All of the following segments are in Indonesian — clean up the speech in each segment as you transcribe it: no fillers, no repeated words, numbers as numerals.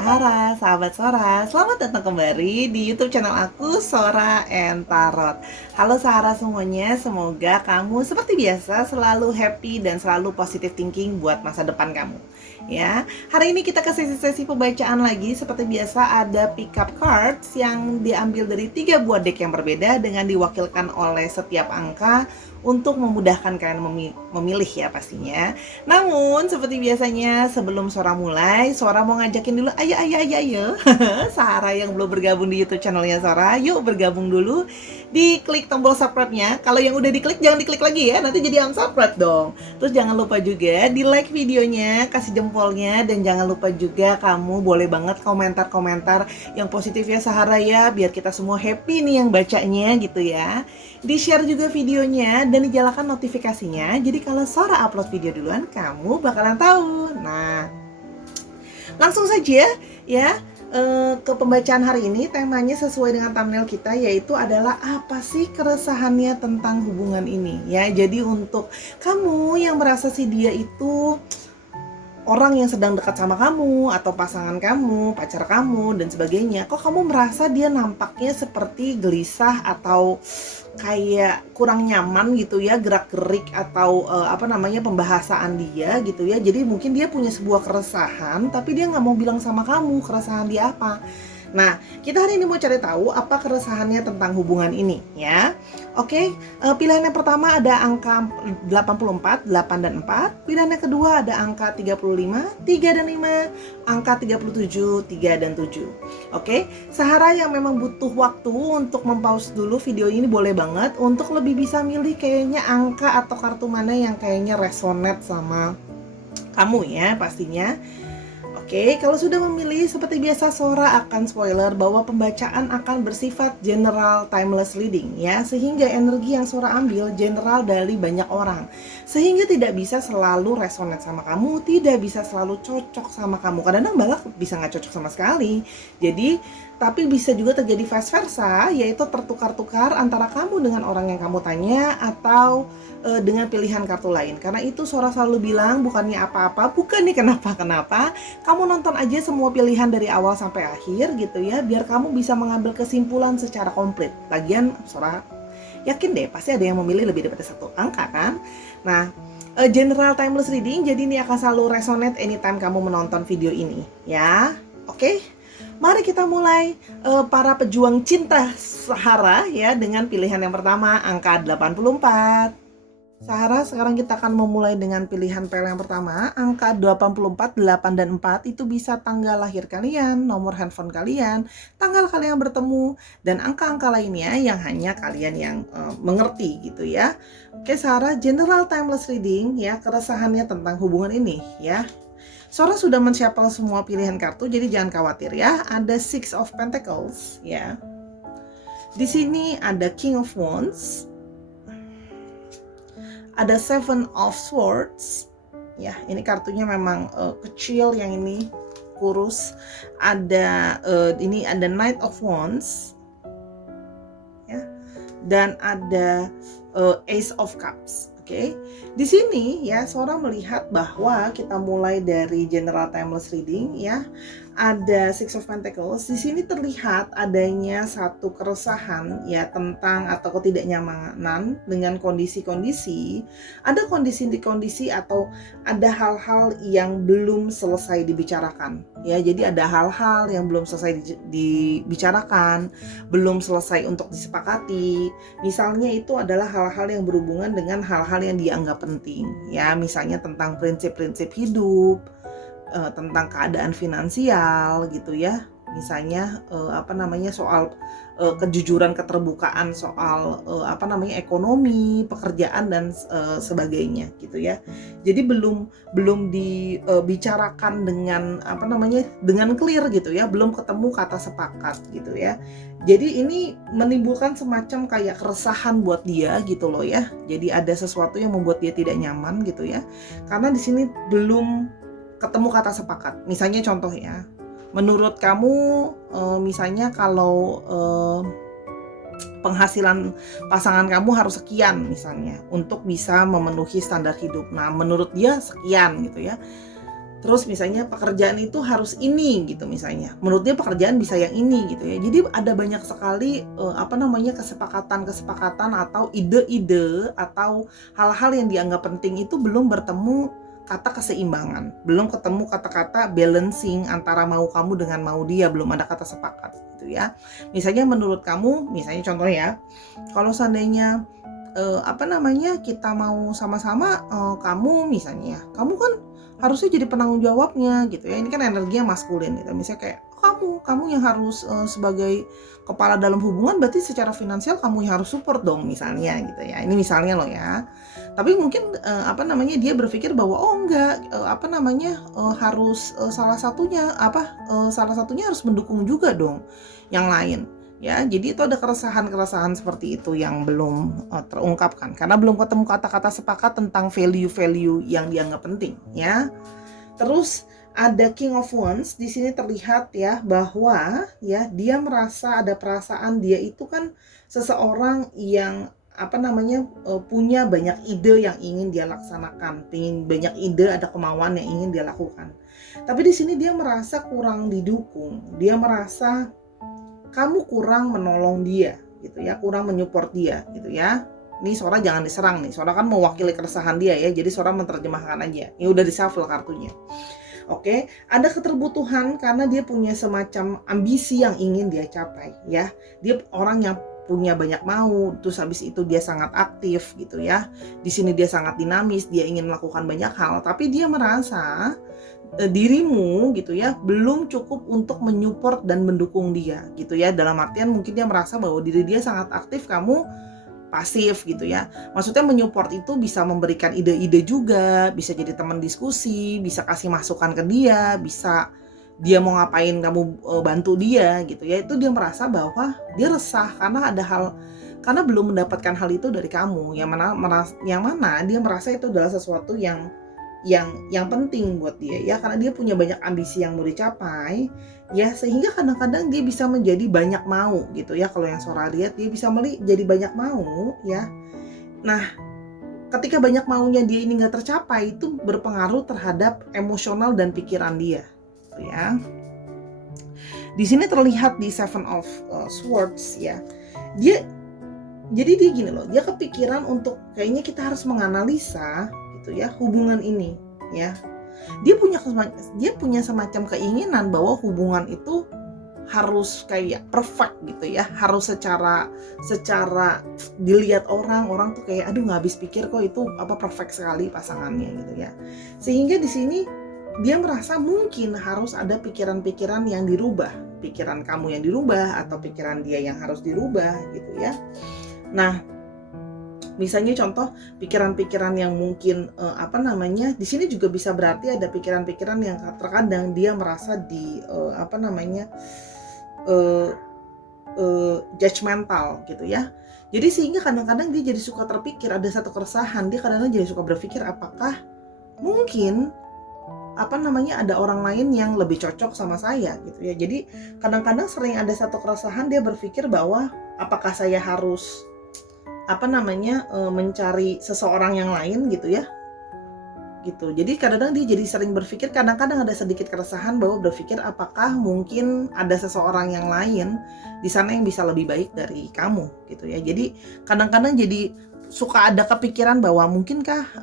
Sahara, sahabat Sora, selamat datang kembali di YouTube channel aku, Sora and Tarot. Halo Sahara semuanya, semoga kamu seperti biasa selalu happy dan selalu positive thinking buat masa depan kamu. Ya, hari ini kita ke sesi-sesi pembacaan lagi. Seperti biasa ada pick up cards yang diambil dari 3 buah deck yang berbeda dengan diwakilkan oleh setiap angka untuk memudahkan kalian memilih ya pastinya. Namun seperti biasanya sebelum Sora mulai, Sora mau ngajakin dulu, ayo Sahara yang belum bergabung di YouTube channelnya Sora, yuk bergabung dulu, diklik tombol subscribe-nya. Kalau yang udah diklik jangan diklik lagi ya, nanti jadi unsubscribe dong. Terus jangan lupa juga di like videonya, kasih jempolnya, dan jangan lupa juga kamu boleh banget komentar-komentar yang positif ya Sahara ya, biar kita semua happy nih yang bacanya gitu ya. Di-share juga videonya dan dinyalakan notifikasinya. Jadi kalau Sora upload video duluan, kamu bakalan tahu. Nah, langsung saja ya ke pembacaan hari ini. Temanya sesuai dengan thumbnail kita, yaitu adalah apa sih keresahannya tentang hubungan ini ya. Jadi untuk kamu yang merasa si dia itu orang yang sedang dekat sama kamu, atau pasangan kamu, pacar kamu, dan sebagainya, kok kamu merasa dia nampaknya seperti gelisah atau kayak kurang nyaman gitu ya, gerak-gerik atau pembahasan dia gitu ya. Jadi mungkin dia punya sebuah keresahan, tapi dia nggak mau bilang sama kamu keresahan dia apa. Nah, kita hari ini mau cari tahu apa keresahannya tentang hubungan ini ya. Oke, pilihan yang pertama ada angka 84, 8 dan 4. Pilihan yang kedua ada angka 35, 3 dan 5. Angka 37, 3 dan 7. Oke, Sahara yang memang butuh waktu untuk mempause dulu video ini boleh banget untuk lebih bisa milih kayaknya angka atau kartu mana yang kayaknya resonate sama kamu ya pastinya. Oke, kalau sudah memilih, seperti biasa Sora akan spoiler bahwa pembacaan akan bersifat general timeless reading ya, sehingga energi yang Sora ambil general dari banyak orang, sehingga tidak bisa selalu resonate sama kamu, tidak bisa selalu cocok sama kamu. Kadang-kadang malah bisa nggak cocok sama sekali. Jadi, tapi bisa juga terjadi vice versa, yaitu tertukar-tukar antara kamu dengan orang yang kamu tanya atau dengan pilihan kartu lain. Karena itu Sora selalu bilang bukannya apa-apa, bukannya kenapa-kenapa, kamu nonton aja semua pilihan dari awal sampai akhir gitu ya, biar kamu bisa mengambil kesimpulan secara komplit. Lagian Sora yakin deh pasti ada yang memilih lebih daripada satu angka kan. Nah, general timeless reading, jadi ini akan selalu resonate anytime kamu menonton video ini ya. Oke, mari kita mulai para pejuang cinta Sahara ya, dengan pilihan yang pertama angka 84. Sahara, sekarang kita akan memulai dengan pilihan pel yang pertama, angka 84, 8 dan 4. Itu bisa tanggal lahir kalian, nomor handphone kalian, tanggal kalian bertemu, dan angka-angka lainnya yang hanya kalian yang mengerti gitu ya. Oke Sahara, general timeless reading ya, keresahannya tentang hubungan ini ya. Sora sudah men-shuffle semua pilihan kartu, jadi jangan khawatir ya. Ada Six of Pentacles ya. Di sini ada King of Wands. Ada Seven of Swords ya, ini kartunya memang kecil, yang ini kurus. Ada ini ada Knight of Wands ya, dan ada Ace of Cups. Oke, di sini ya Sora melihat bahwa kita mulai dari general timeless reading ya. Ada Six of Pentacles. Di sini terlihat adanya satu keresahan ya tentang atau ketidaknyamanan dengan kondisi-kondisi. Ada kondisi-kondisi atau ada hal-hal yang belum selesai dibicarakan ya. Jadi ada hal-hal yang belum selesai dibicarakan, belum selesai untuk disepakati. Misalnya itu adalah hal-hal yang berhubungan dengan hal-hal yang dianggap penting ya, misalnya tentang prinsip-prinsip hidup, tentang keadaan finansial gitu ya, misalnya soal kejujuran, keterbukaan, soal ekonomi, pekerjaan dan sebagainya gitu ya. Jadi belum dibicarakan dengan dengan clear gitu ya, belum ketemu kata sepakat gitu ya. Jadi ini menimbulkan semacam kayak keresahan buat dia gitu loh ya. Jadi ada sesuatu yang membuat dia tidak nyaman gitu ya, karena di sini belum ketemu kata sepakat. Misalnya contoh ya, menurut kamu misalnya kalau penghasilan pasangan kamu harus sekian misalnya untuk bisa memenuhi standar hidup. Nah, menurut dia sekian gitu ya. Terus misalnya pekerjaan itu harus ini gitu misalnya. Menurut dia pekerjaan bisa yang ini gitu ya. Jadi ada banyak sekali kesepakatan-kesepakatan atau ide-ide atau hal-hal yang dianggap penting itu belum bertemu kata keseimbangan. Belum ketemu kata-kata balancing antara mau kamu dengan mau dia, belum ada kata sepakat gitu ya. Misalnya menurut kamu, misalnya contoh ya, kalau seandainya kita mau sama-sama, kamu misalnya, kamu kan harusnya jadi penanggung jawabnya gitu ya. Ini kan energi yang maskulin gitu. Misalnya kayak kamu yang harus sebagai kepala dalam hubungan, berarti secara finansial kamu yang harus support dong misalnya gitu ya. Ini misalnya loh ya. Tapi mungkin dia berpikir bahwa oh enggak, harus salah satunya harus mendukung juga dong yang lain. Ya, jadi itu ada keresahan-keresahan seperti itu yang belum terungkapkan karena belum ketemu kata-kata sepakat tentang value-value yang dianggap penting, ya. Terus ada King of Wands di sini terlihat ya bahwa ya dia merasa ada perasaan dia itu kan seseorang yang punya banyak ide yang ingin dia laksanakan, banyak ide, ada kemauan yang ingin dia lakukan. Tapi di sini dia merasa kurang didukung, dia merasa kamu kurang menolong dia gitu ya, kurang menyupport dia gitu ya. Ini Sora jangan diserang nih, Sora kan mewakili keresahan dia ya, jadi Sora menerjemahkan aja. Ini udah di-shuffle kartunya. Oke, ada keterbutuhan karena dia punya semacam ambisi yang ingin dia capai ya. Dia orang yang punya banyak mau, terus habis itu dia sangat aktif gitu ya. Di sini dia sangat dinamis, dia ingin melakukan banyak hal, tapi dia merasa dirimu gitu ya belum cukup untuk menyupport dan mendukung dia gitu ya. Dalam artian mungkin dia merasa bahwa diri dia sangat aktif, kamu pasif gitu ya. Maksudnya menyupport itu bisa memberikan ide-ide juga, bisa jadi teman diskusi, bisa kasih masukan ke dia, bisa dia mau ngapain kamu bantu dia gitu ya. Itu dia merasa bahwa dia resah karena belum mendapatkan hal itu dari kamu, yang mana dia merasa itu adalah sesuatu yang penting buat dia ya, karena dia punya banyak ambisi yang mau dicapai ya, sehingga kadang-kadang dia bisa menjadi banyak mau gitu ya. Kalau yang Sora lihat dia bisa jadi banyak mau ya. Nah, ketika banyak maunya dia ini nggak tercapai, itu berpengaruh terhadap emosional dan pikiran dia gitu ya. Di sini terlihat di Seven of Swords ya, jadi dia gini loh, dia kepikiran untuk kayaknya kita harus menganalisa gitu ya hubungan ini ya. Dia punya semacam keinginan bahwa hubungan itu harus kayak perfect gitu ya, harus secara dilihat orang tuh kayak aduh nggak habis pikir kok itu perfect sekali pasangannya gitu ya. Sehingga di sini dia merasa mungkin harus ada pikiran-pikiran yang dirubah, pikiran kamu yang dirubah atau pikiran dia yang harus dirubah gitu ya. Nah, misalnya contoh pikiran-pikiran yang mungkin di sini juga bisa berarti ada pikiran-pikiran yang terkadang dia merasa judgmental gitu ya. Jadi sehingga kadang-kadang dia jadi suka terpikir, ada satu keresahan, dia kadang-kadang jadi suka berpikir apakah mungkin ada orang lain yang lebih cocok sama saya gitu ya. Jadi kadang-kadang sering ada satu keresahan, dia berpikir bahwa apakah saya harus mencari seseorang yang lain gitu ya. Gitu. Jadi kadang-kadang dia jadi sering berpikir, kadang-kadang ada sedikit keresahan bahwa berpikir apakah mungkin ada seseorang yang lain di sana yang bisa lebih baik dari kamu gitu ya. Jadi kadang-kadang jadi suka ada kepikiran bahwa mungkinkah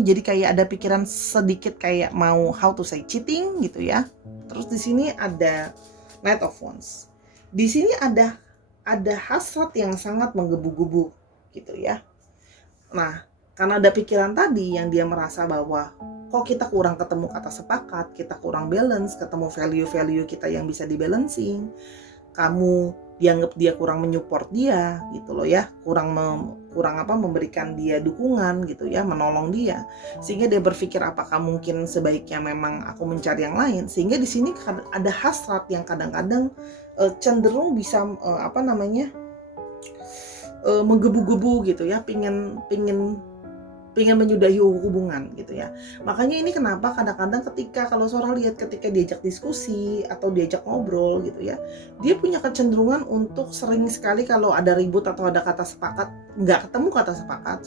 jadi kayak ada pikiran sedikit kayak mau cheating gitu ya. Terus di sini ada Knight of Wands. Di sini ada hasrat yang sangat menggebu-gebu gitu ya. Nah, karena ada pikiran tadi yang dia merasa bahwa kok kita kurang ketemu kata sepakat, kita kurang balance, ketemu value-value kita yang bisa dibalancing, kamu dianggap dia kurang menyupport dia gitu loh ya, kurang memberikan dia dukungan gitu ya, menolong dia, sehingga dia berpikir apakah mungkin sebaiknya memang aku mencari yang lain. Sehingga di sini ada hasrat yang kadang-kadang cenderung bisa menggebu-gebu gitu ya, pingin menyudahi hubungan gitu ya. Makanya ini kenapa kadang-kadang kalau Sora lihat ketika diajak diskusi atau diajak ngobrol gitu ya, dia punya kecenderungan untuk sering sekali kalau ada ribut atau ada kata sepakat, nggak ketemu kata sepakat,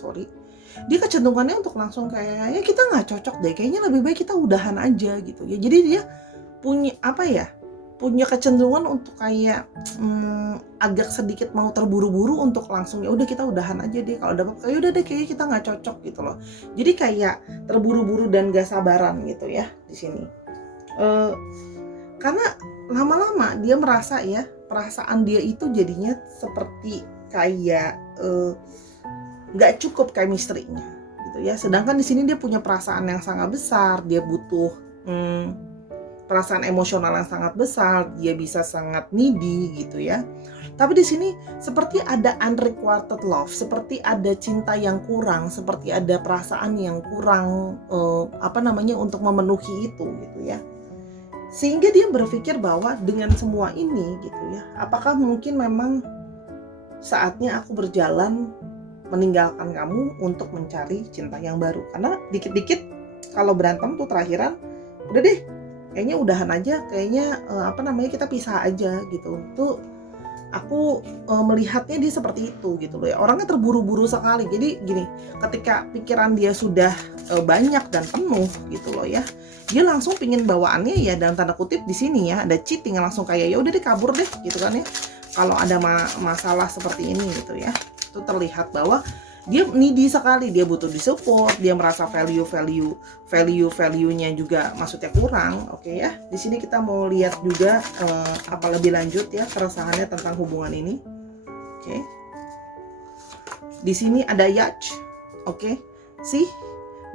dia kecenderungannya untuk langsung kayak ya kita nggak cocok deh, kayaknya lebih baik kita udahan aja gitu ya. Jadi dia punya punya kecenderungan untuk kayak agak sedikit mau terburu-buru untuk langsung ya udah kita udahan aja deh, kalau dapat kayak udah deh kayaknya kita nggak cocok gitu loh. Jadi kayak terburu-buru dan gak sabaran gitu ya di sini. Karena lama-lama dia merasa ya perasaan dia itu jadinya seperti kayak nggak cukup chemistry-nya gitu ya. Sedangkan di sini dia punya perasaan yang sangat besar, dia butuh perasaan emosional yang sangat besar, dia bisa sangat needy gitu ya. Tapi di sini seperti ada unrequited love, seperti ada cinta yang kurang, seperti ada perasaan yang kurang untuk memenuhi itu gitu ya. Sehingga dia berpikir bahwa dengan semua ini gitu ya, apakah mungkin memang saatnya aku berjalan meninggalkan kamu untuk mencari cinta yang baru. Karena dikit-dikit kalau berantem tuh terakhiran udah deh kayaknya udahan aja, kayaknya kita pisah aja gitu. Tuh aku melihatnya dia seperti itu gitu loh ya. Orangnya terburu-buru sekali. Jadi gini, ketika pikiran dia sudah banyak dan penuh gitu loh ya, dia langsung pingin bawaannya ya dalam tanda kutip di sini ya, ada cheating, langsung kayak ya udah deh kabur deh gitu kan ya. Kalau ada masalah seperti ini gitu ya, itu terlihat bahwa dia needy sekali, dia butuh disupport, dia merasa value-nya juga maksudnya kurang, oke ya. Di sini kita mau lihat juga apa lebih lanjut ya keresahannya tentang hubungan ini. Oke. Di sini ada yacht. Oke.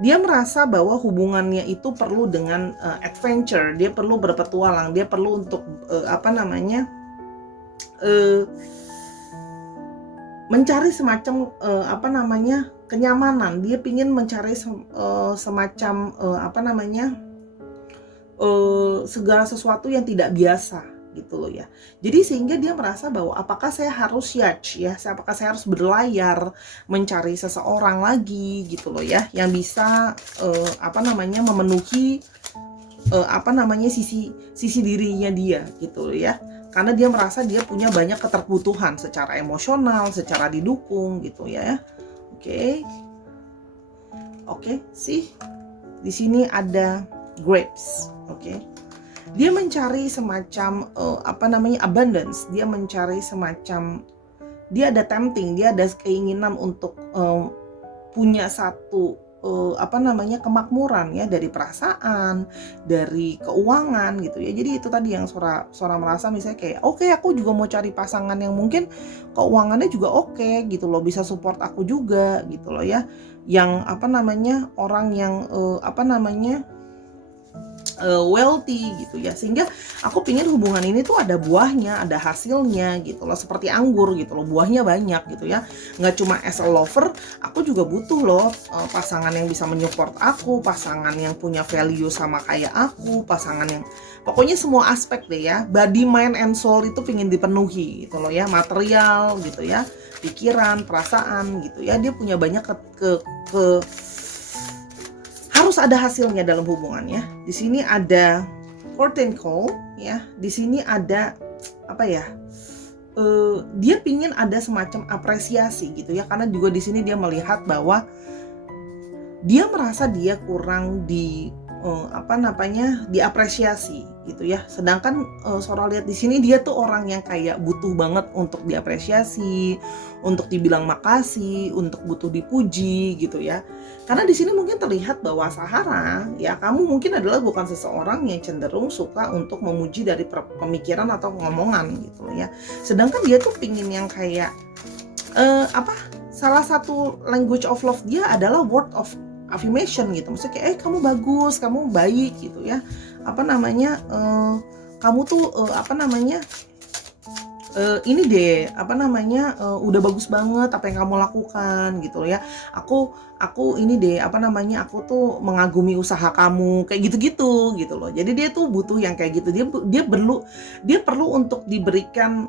Dia merasa bahwa hubungannya itu perlu dengan adventure, dia perlu berpetualang, dia perlu untuk mencari semacam kenyamanan. Dia pingin mencari semacam segala sesuatu yang tidak biasa gitu loh ya. Jadi sehingga dia merasa bahwa apakah saya harus yacht ya, apakah saya harus berlayar mencari seseorang lagi gitu loh ya, yang bisa memenuhi sisi dirinya dia gitu loh ya. Karena dia merasa dia punya banyak keterbutuhan secara emosional, secara didukung gitu ya. Oke, di sini ada grapes. Oke. Dia mencari semacam abundance. Dia mencari semacam, dia ada tempting, dia ada keinginan untuk punya satu kemakmuran ya, dari perasaan, dari keuangan gitu ya. Jadi itu tadi yang Sora merasa misalnya kayak oke, aku juga mau cari pasangan yang mungkin keuangannya juga oke gitu loh, bisa support aku juga gitu loh ya. Yang orang yang wealthy gitu ya, sehingga aku pingin hubungan ini tuh ada buahnya, ada hasilnya gitu loh, seperti anggur gitu loh, buahnya banyak gitu ya. Nggak cuma as a lover, aku juga butuh loh pasangan yang bisa menyupport aku, pasangan yang punya value sama kayak aku, pasangan yang pokoknya semua aspek deh ya, body, mind, and soul itu pingin dipenuhi gitu loh ya, material gitu ya, pikiran, perasaan gitu ya. Dia punya banyak harus ada hasilnya dalam hubungannya. Di sini ada curtain call ya. Di sini ada dia pingin ada semacam apresiasi gitu ya. Karena juga di sini dia melihat bahwa dia merasa dia kurang diapresiasi gitu ya. Sedangkan Sora lihat di sini dia tuh orang yang kayak butuh banget untuk diapresiasi, untuk dibilang makasih, untuk butuh dipuji gitu ya. Karena di sini mungkin terlihat bahwa Sahara ya, kamu mungkin adalah bukan seseorang yang cenderung suka untuk memuji dari pemikiran atau ngomongan gitu ya. Sedangkan dia tuh pingin yang kayak salah satu language of love dia adalah word of affirmation gitu. Maksudnya kayak kamu bagus, kamu baik gitu ya. Kamu tuh ini deh udah bagus banget apa yang kamu lakukan gitu ya. Aku ini deh aku tuh mengagumi usaha kamu, kayak gitu-gitu gitu loh. Jadi dia tuh butuh yang kayak gitu. Dia perlu untuk diberikan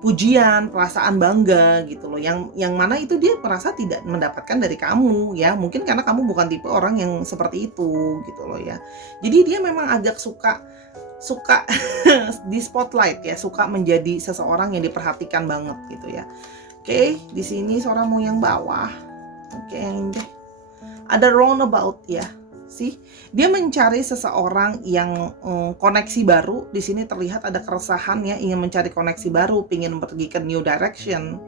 pujian, perasaan bangga gitu loh. Yang mana itu dia merasa tidak mendapatkan dari kamu ya. Mungkin karena kamu bukan tipe orang yang seperti itu gitu loh ya. Jadi dia memang agak suka di spotlight ya, suka menjadi seseorang yang diperhatikan banget gitu ya. Oke, di sini Sora mau yang bawah. Oke, ada roundabout ya. Sih, dia mencari seseorang yang koneksi baru. Di sini terlihat ada keresahan ya, ingin mencari koneksi baru, ingin pergi ke new direction,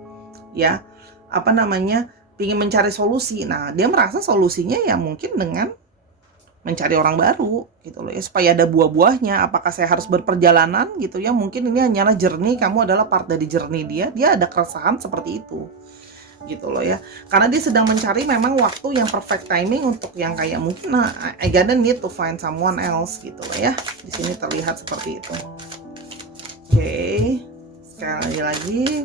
ya. Apa namanya? Ingin mencari solusi. Nah, dia merasa solusinya ya mungkin dengan mencari orang baru gitu loh ya, supaya ada buah-buahnya. Apakah saya harus berperjalanan gitu ya? Mungkin ini hanyalah journey, kamu adalah part dari journey dia. Dia ada keresahan seperti itu gitu loh ya, karena dia sedang mencari memang waktu yang perfect timing untuk yang kayak mungkin I gonna need to find someone else gitu loh ya. Di sini terlihat seperti itu. Oke, sekali lagi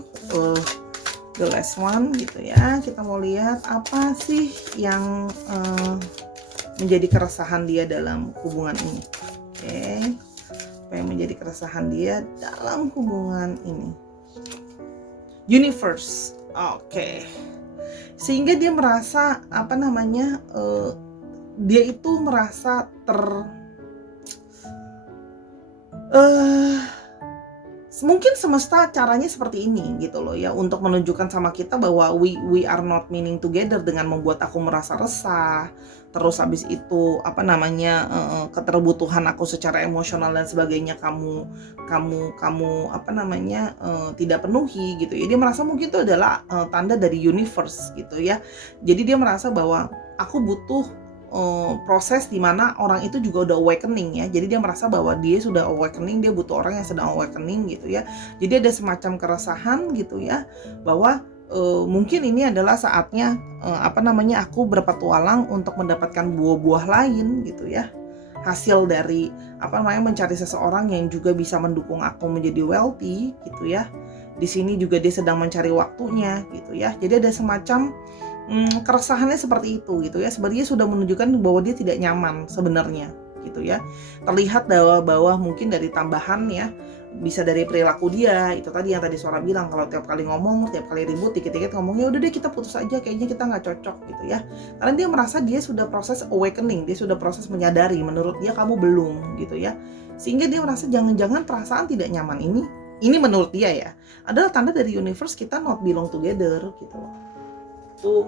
the last one gitu ya. Kita mau lihat apa sih yang menjadi keresahan dia dalam hubungan ini. Oke, apa yang menjadi keresahan dia dalam hubungan ini? Universe. Oke. Sehingga dia merasa apa namanya? Dia itu merasa mungkin semesta caranya seperti ini gitu loh ya, untuk menunjukkan sama kita bahwa we are not meaning together, dengan membuat aku merasa resah. Terus habis itu apa namanya, keterbutuhan aku secara emosional dan sebagainya kamu apa namanya, tidak penuhi gitu ya. Dia merasa mungkin itu adalah tanda dari universe gitu ya. Jadi dia merasa bahwa aku butuh proses di mana orang itu juga udah awakening ya. Jadi dia merasa bahwa dia sudah awakening, dia butuh orang yang sedang awakening gitu ya. Jadi ada semacam keresahan gitu ya, bahwa mungkin ini adalah saatnya apa namanya, aku berpetualang untuk mendapatkan buah-buah lain gitu ya. Hasil dari apa namanya, mencari seseorang yang juga bisa mendukung aku menjadi wealthy gitu ya. Di sini juga dia sedang mencari waktunya gitu ya. Jadi ada semacam keresahannya seperti itu gitu ya. Sebenarnya sudah menunjukkan bahwa dia tidak nyaman sebenarnya gitu ya. Terlihat bahwa mungkin dari tambahan ya, bisa dari perilaku dia, itu tadi yang tadi Sora bilang, kalau tiap kali ngomong, tiap kali ribut, dikit-dikit ngomongnya udah deh kita putus aja, kayaknya kita nggak cocok gitu ya. Karena dia merasa dia sudah proses awakening, dia sudah proses menyadari, menurut dia kamu belum gitu ya. Sehingga dia merasa jangan-jangan perasaan tidak nyaman ini menurut dia ya, adalah tanda dari universe kita not belong together gitu loh. Itu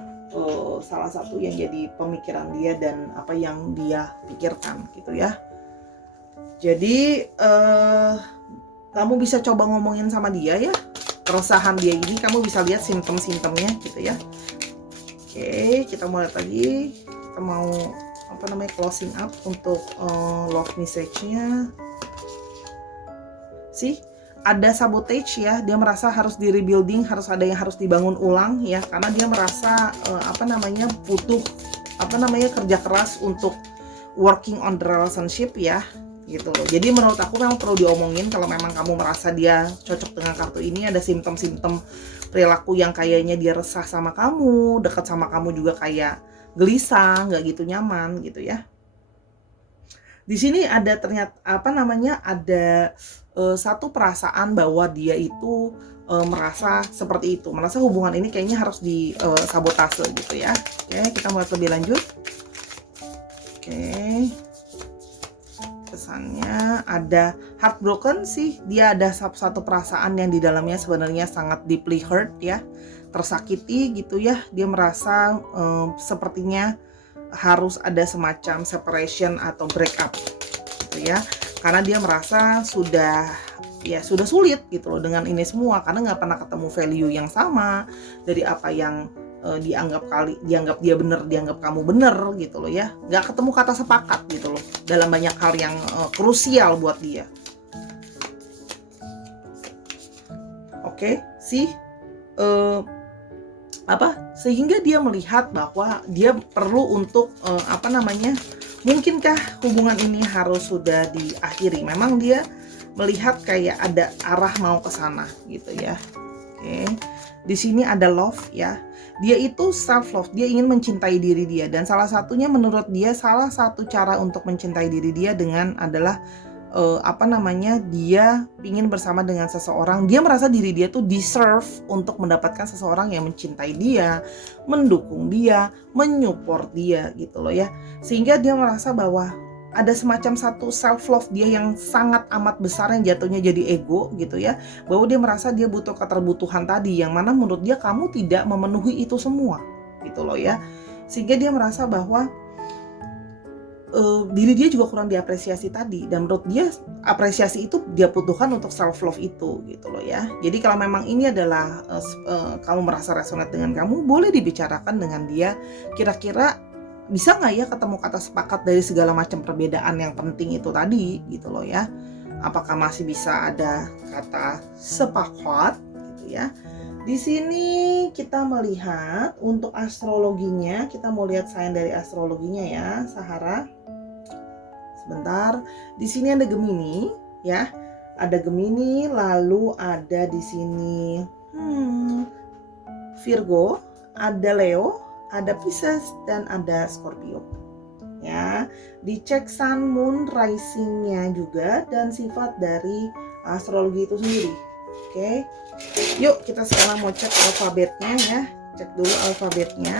salah satu yang jadi pemikiran dia dan apa yang dia pikirkan gitu ya. Jadi kamu bisa coba ngomongin sama dia ya, keresahan dia ini, kamu bisa lihat simptom-simptomnya gitu ya. Oke, kita mau lihat lagi, kita mau apa namanya, closing up untuk love message-nya. Sih, ada sabotage ya, dia merasa harus di rebuilding, harus ada yang harus dibangun ulang ya, karena dia merasa apa namanya, butuh apa namanya, kerja keras untuk working on the relationship ya gitu loh. Jadi menurut aku memang perlu diomongin kalau memang kamu merasa dia cocok dengan kartu ini. Ada simptom-simptom perilaku yang kayaknya dia resah sama kamu, dekat sama kamu juga kayak gelisah, nggak gitu nyaman gitu ya. Di sini ada ternyata apa namanya, ada satu perasaan bahwa dia itu merasa seperti itu, merasa hubungan ini kayaknya harus disabotase gitu ya. Oke, kita mulai lebih lanjut. Oke, kesannya ada heartbroken sih, dia ada satu perasaan yang di dalamnya sebenarnya sangat deeply hurt ya, tersakiti gitu ya. Dia merasa sepertinya harus ada semacam separation atau break up gitu ya, karena dia merasa sudah sulit gitu loh dengan ini semua, karena nggak pernah ketemu value yang sama dari apa yang dianggap dia bener, dianggap kamu bener gitu loh ya. Nggak ketemu kata sepakat gitu loh dalam banyak hal yang krusial buat dia. Oke, sih sehingga dia melihat bahwa dia perlu untuk apa namanya, mungkinkah hubungan ini harus sudah diakhiri. Memang dia melihat kayak ada arah mau ke sana gitu ya. Oke, di sini ada love ya. Dia itu self love, dia ingin mencintai diri dia, dan salah satunya menurut dia, salah satu cara untuk mencintai diri dia adalah apa namanya, dia ingin bersama dengan seseorang. Dia merasa diri dia tuh deserve untuk mendapatkan seseorang yang mencintai dia, mendukung dia, menyupport dia gitu loh ya. Sehingga dia merasa bahwa ada semacam satu self love dia yang sangat amat besar, yang jatuhnya jadi ego gitu ya. Bahwa dia merasa dia butuh keterbutuhan tadi, yang mana menurut dia kamu tidak memenuhi itu semua gitu loh ya. Sehingga dia merasa bahwa diri dia juga kurang diapresiasi tadi, dan menurut dia apresiasi itu dia butuhkan untuk self love itu gitu loh ya. Jadi kalau memang ini adalah kamu merasa resonate dengan kamu, boleh dibicarakan dengan dia, kira-kira bisa nggak ya ketemu kata sepakat dari segala macam perbedaan yang penting itu tadi gitu loh ya. Apakah masih bisa ada kata sepakat gitu ya. Di sini kita melihat untuk astrologinya, kita mau lihat sign dari astrologinya ya, Sahara. Sebentar. Di sini ada Gemini ya. Ada Gemini, lalu ada di sini Virgo, ada Leo, ada Pisces, dan ada Scorpio. Ya, dicek sun, moon, rising-nya juga dan sifat dari astrologi itu sendiri. Oke. Yuk kita sekarang mau cek alfabetnya ya. Cek dulu alfabetnya.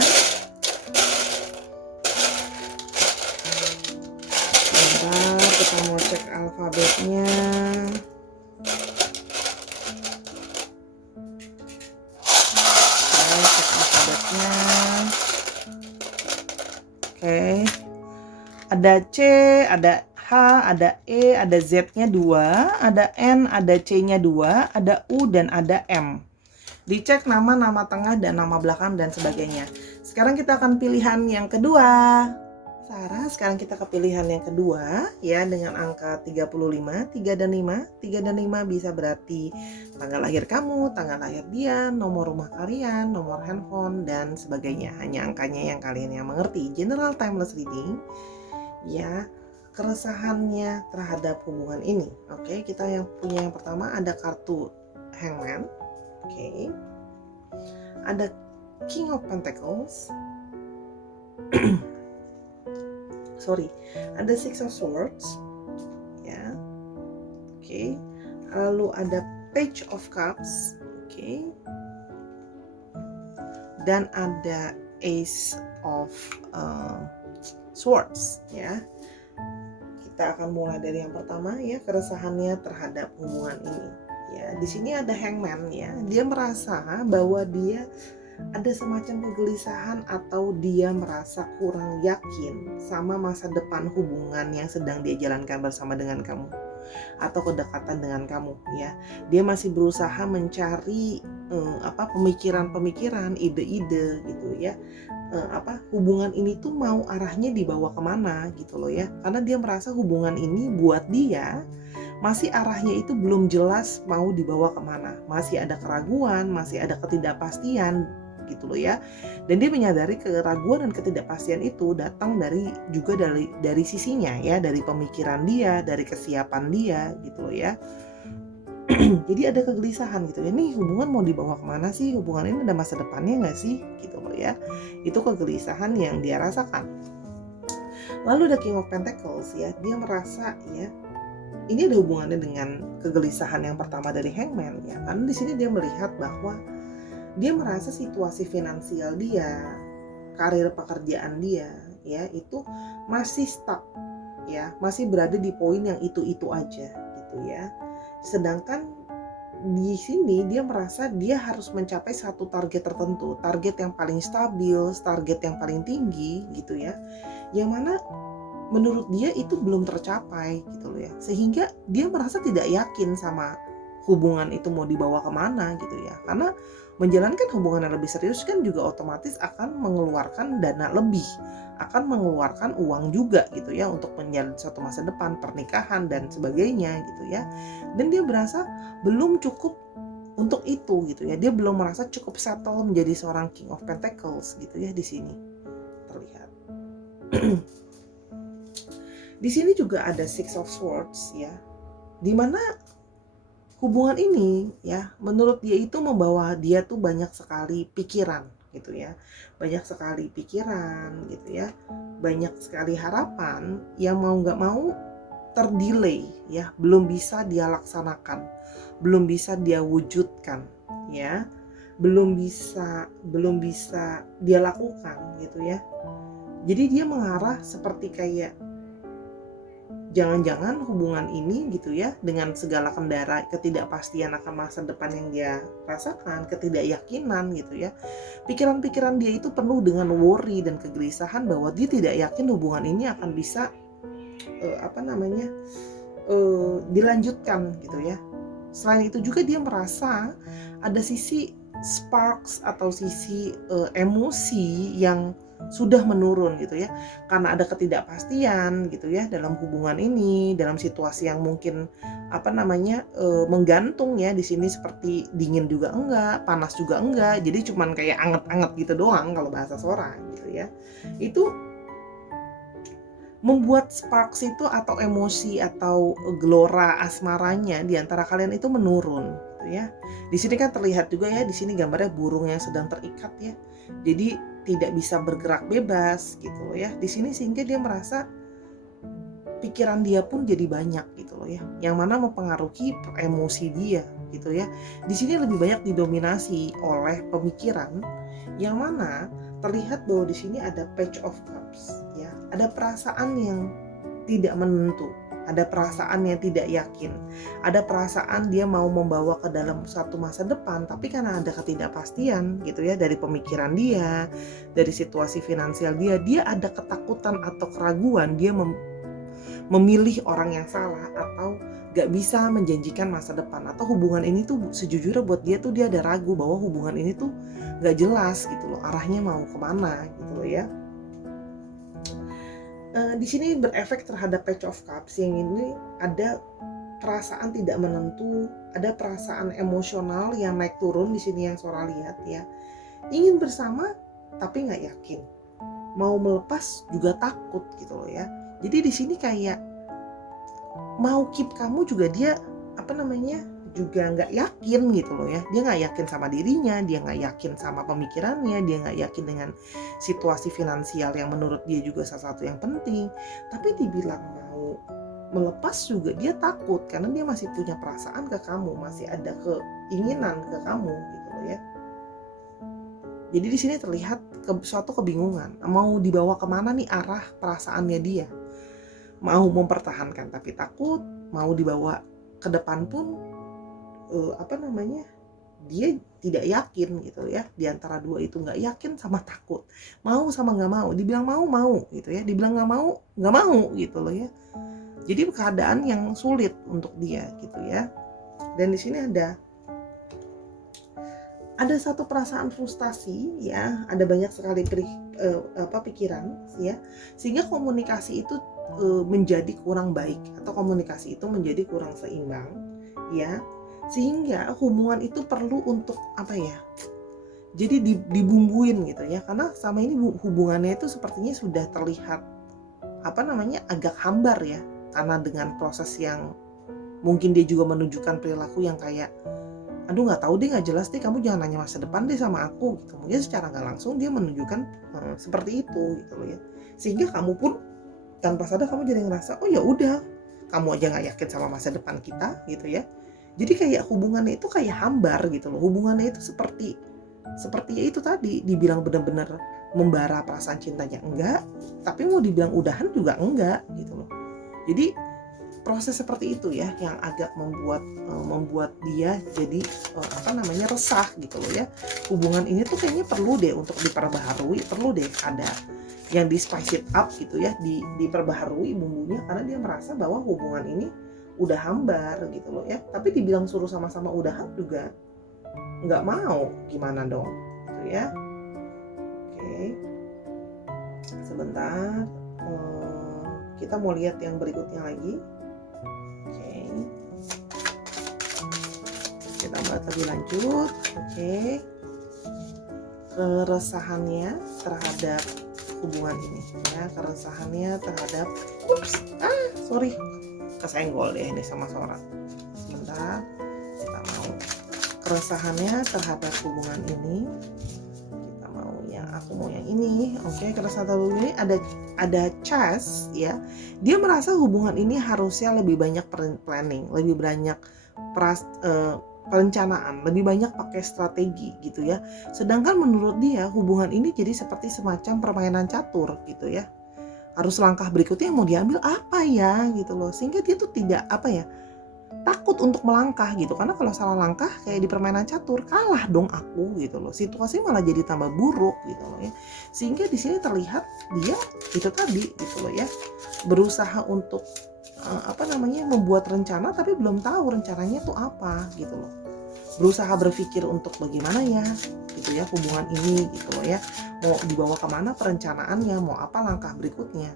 Bentar, kita mau cek alfabetnya. Oke. Ada C, ada H, ada E, ada Z-nya 2, ada N, ada C-nya 2, ada U, dan ada M. Dicek nama tengah dan nama belakang dan sebagainya. Sekarang kita akan pilihan yang kedua. Sarah, sekarang kita ke pilihan yang kedua ya, dengan angka 35, 3 dan 5. 3 dan 5 bisa berarti tanggal lahir kamu, tanggal lahir dia, nomor rumah kalian, nomor handphone, dan sebagainya. Hanya angkanya yang kalian yang mengerti. General timeless reading ya, keresahannya terhadap hubungan ini. Oke, kita yang punya yang pertama ada kartu Hangman. Oke. Ada King of Pentacles. Ada Six of Swords. Ya. Oke. Lalu ada Page of Cups. Oke. Dan ada Ace of Swords ya. Kita akan mulai dari yang pertama ya, keresahannya terhadap hubungan ini. Ya, di sini ada Hangman ya. Dia merasa bahwa dia ada semacam kegelisahan atau dia merasa kurang yakin sama masa depan hubungan yang sedang dia jalankan bersama dengan kamu atau kedekatan dengan kamu ya. Dia masih berusaha mencari pemikiran-pemikiran, ide-ide gitu ya. Hubungan ini tuh mau arahnya dibawa kemana gitu loh ya. Karena dia merasa hubungan ini buat dia masih arahnya itu belum jelas mau dibawa kemana. Masih ada keraguan, masih ada ketidakpastian gitu loh ya. Dan dia menyadari keraguan dan ketidakpastian itu datang dari sisinya ya, dari pemikiran dia, dari kesiapan dia gitu loh ya. Jadi ada kegelisahan gitu ya, nih hubungan mau dibawa kemana sih, hubungan ini ada masa depannya nggak sih gitu loh ya. Itu kegelisahan yang dia rasakan. Lalu ada King of Pentacles ya, dia merasa ya, ini ada hubungannya dengan kegelisahan yang pertama dari Hangman ya, karena di sini dia melihat bahwa dia merasa situasi finansial dia, karir pekerjaan dia ya, itu masih stuck ya, masih berada di poin yang itu-itu aja gitu ya. Sedangkan di sini dia merasa dia harus mencapai satu target tertentu, target yang paling stabil, target yang paling tinggi gitu ya, yang mana menurut dia itu belum tercapai gitu loh ya, sehingga dia merasa tidak yakin sama hubungan itu mau dibawa kemana gitu ya. Karena menjalankan hubungan yang lebih serius kan juga otomatis akan mengeluarkan dana lebih, akan mengeluarkan uang juga gitu ya, untuk menjalin suatu masa depan, pernikahan dan sebagainya gitu ya. Dan dia berasa belum cukup untuk itu gitu ya, dia belum merasa cukup settle menjadi seorang King of Pentacles gitu ya. Di sini terlihat. Di sini juga ada Six of Swords ya, dimana hubungan ini ya, menurut dia itu membawa dia tuh banyak sekali pikiran gitu ya, banyak sekali pikiran gitu ya, banyak sekali harapan yang mau nggak mau terdelay ya, belum bisa dia laksanakan, belum bisa dia wujudkan ya, belum bisa dia lakukan gitu ya. Jadi dia mengarah seperti kayak jangan-jangan hubungan ini gitu ya, dengan segala kendala ketidakpastian akan masa depan yang dia rasakan, ketidakyakinan gitu ya, pikiran-pikiran dia itu penuh dengan worry dan kegelisahan bahwa dia tidak yakin hubungan ini akan bisa dilanjutkan gitu ya. Selain itu juga dia merasa ada sisi sparks atau sisi emosi yang sudah menurun gitu ya, karena ada ketidakpastian gitu ya dalam hubungan ini, dalam situasi yang mungkin menggantung ya. Di sini seperti dingin juga enggak, panas juga enggak, jadi cuman kayak anget-anget gitu doang kalau bahasa Sora gitu ya. Itu membuat sparks itu atau emosi atau gelora asmaranya di antara kalian itu menurun gitu ya. Di sini kan terlihat juga ya, di sini gambarnya burung yang sedang terikat ya. Jadi tidak bisa bergerak bebas gitu loh ya. Di sini sehingga dia merasa pikiran dia pun jadi banyak gitu loh ya. Yang mana mempengaruhi emosi dia gitu ya. Di sini lebih banyak didominasi oleh pemikiran yang mana terlihat bahwa di sini ada Page of Cups ya. Ada perasaan yang tidak menentu, ada perasaan yang tidak yakin, ada perasaan dia mau membawa ke dalam suatu masa depan, tapi karena ada ketidakpastian gitu ya dari pemikiran dia, dari situasi finansial dia ada ketakutan atau keraguan, dia memilih orang yang salah atau gak bisa menjanjikan masa depan, atau hubungan ini tuh sejujurnya buat dia tuh dia ada ragu bahwa hubungan ini tuh gak jelas gitu loh, arahnya mau kemana gitu loh ya. Di sini berefek terhadap Page of Cups yang ini ada perasaan tidak menentu, ada perasaan emosional yang naik turun di sini yang Sora lihat ya. Ingin bersama tapi nggak yakin, mau melepas juga takut gitu loh ya. Jadi di sini kayak mau keep kamu juga dia juga nggak yakin gitu loh ya. Dia nggak yakin sama dirinya, dia nggak yakin sama pemikirannya, dia nggak yakin dengan situasi finansial yang menurut dia juga salah satu yang penting. Tapi dibilang mau melepas juga dia takut karena dia masih punya perasaan ke kamu, masih ada keinginan ke kamu gitu loh ya. Jadi di sini terlihat suatu kebingungan, mau dibawa kemana nih arah perasaannya dia. Mau mempertahankan tapi takut, mau dibawa ke depan pun dia tidak yakin gitu ya. Di antara dua itu nggak yakin sama takut, mau sama nggak mau. Dibilang mau gitu ya, dibilang nggak mau gitu loh ya. Jadi keadaan yang sulit untuk dia gitu ya. Dan di sini ada satu perasaan frustasi ya, ada banyak sekali pikiran ya, sehingga komunikasi itu menjadi kurang baik atau komunikasi itu menjadi kurang seimbang ya, sehingga hubungan itu perlu untuk jadi dibumbuin gitu ya, karena sama ini hubungannya itu sepertinya sudah terlihat agak hambar ya, karena dengan proses yang mungkin dia juga menunjukkan perilaku yang kayak aduh nggak tahu deh, nggak jelas deh, kamu jangan nanya masa depan deh sama aku gitu. Mungkin secara nggak langsung dia menunjukkan seperti itu gitu loh ya, sehingga kamu pun tanpa sadar kamu jadi ngerasa oh ya udah, kamu aja nggak yakin sama masa depan kita gitu ya. Jadi kayak hubungannya itu kayak hambar gitu loh. Hubungannya itu seperti ya itu tadi, dibilang benar-benar membara perasaan cintanya enggak, tapi mau dibilang udahan juga enggak gitu loh. Jadi proses seperti itu ya yang agak membuat dia jadi resah gitu loh ya. Hubungan ini tuh kayaknya perlu deh untuk diperbaharui, perlu deh ada yang di spice it up gitu ya, diperbaharui bumbunya, karena dia merasa bahwa hubungan ini udah hambar gitu loh ya. Tapi dibilang suruh sama-sama udahan juga nggak mau, gimana dong gitu ya. Oke, sebentar, kita mau lihat yang berikutnya lagi. Oke, kita bahas lebih lanjut. Oke, keresahannya terhadap hubungan ini ya, keresahannya terhadap kesenggol deh ini sama Sora. Sebentar, kita mau keresahannya terhadap hubungan ini, kita mau aku mau yang ini. Oke, keresahan terhadap ini ada Chas ya. Dia merasa hubungan ini harusnya lebih banyak planning, lebih banyak perencanaan, lebih banyak pakai strategi gitu ya. Sedangkan menurut dia hubungan ini jadi seperti semacam permainan catur gitu ya. harus langkah berikutnya yang mau diambil apa ya gitu loh, sehingga dia tuh tidak takut untuk melangkah gitu, karena kalau salah langkah kayak di permainan catur, kalah dong aku gitu loh, situasi malah jadi tambah buruk gitu loh ya. Sehingga di sini terlihat dia itu tadi gitu loh ya, berusaha untuk membuat rencana tapi belum tahu rencananya tuh apa gitu loh, berusaha berpikir untuk bagaimana ya gitu ya hubungan ini gitu loh ya, mau dibawa kemana perencanaannya, mau apa langkah berikutnya.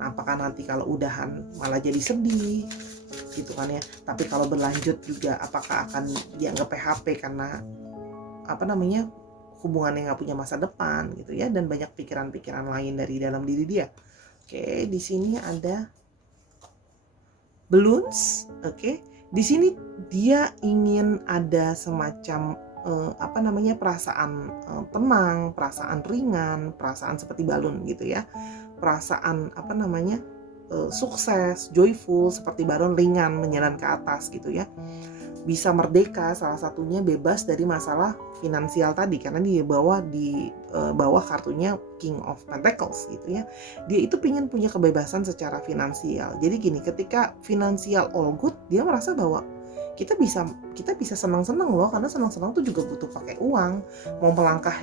Nah, apakah nanti kalau udahan malah jadi sedih gitu kan ya, tapi kalau berlanjut juga apakah akan dianggap PHP karena hubungan yang nggak punya masa depan gitu ya, dan banyak pikiran-pikiran lain dari dalam diri dia. Oke, di sini ada balloons. Oke, di sini dia ingin ada semacam perasaan tenang, perasaan ringan, perasaan seperti balon gitu ya, perasaan sukses, joyful seperti balon, ringan menyalan ke atas gitu ya, bisa merdeka, salah satunya bebas dari masalah finansial tadi karena dia di bawah kartunya King of Pentacles gitu ya. Dia itu pengen punya kebebasan secara finansial. Jadi gini, ketika finansial all good, dia merasa bahwa kita bisa senang-senang loh, karena senang-senang tuh juga butuh pakai uang. Mau melangkah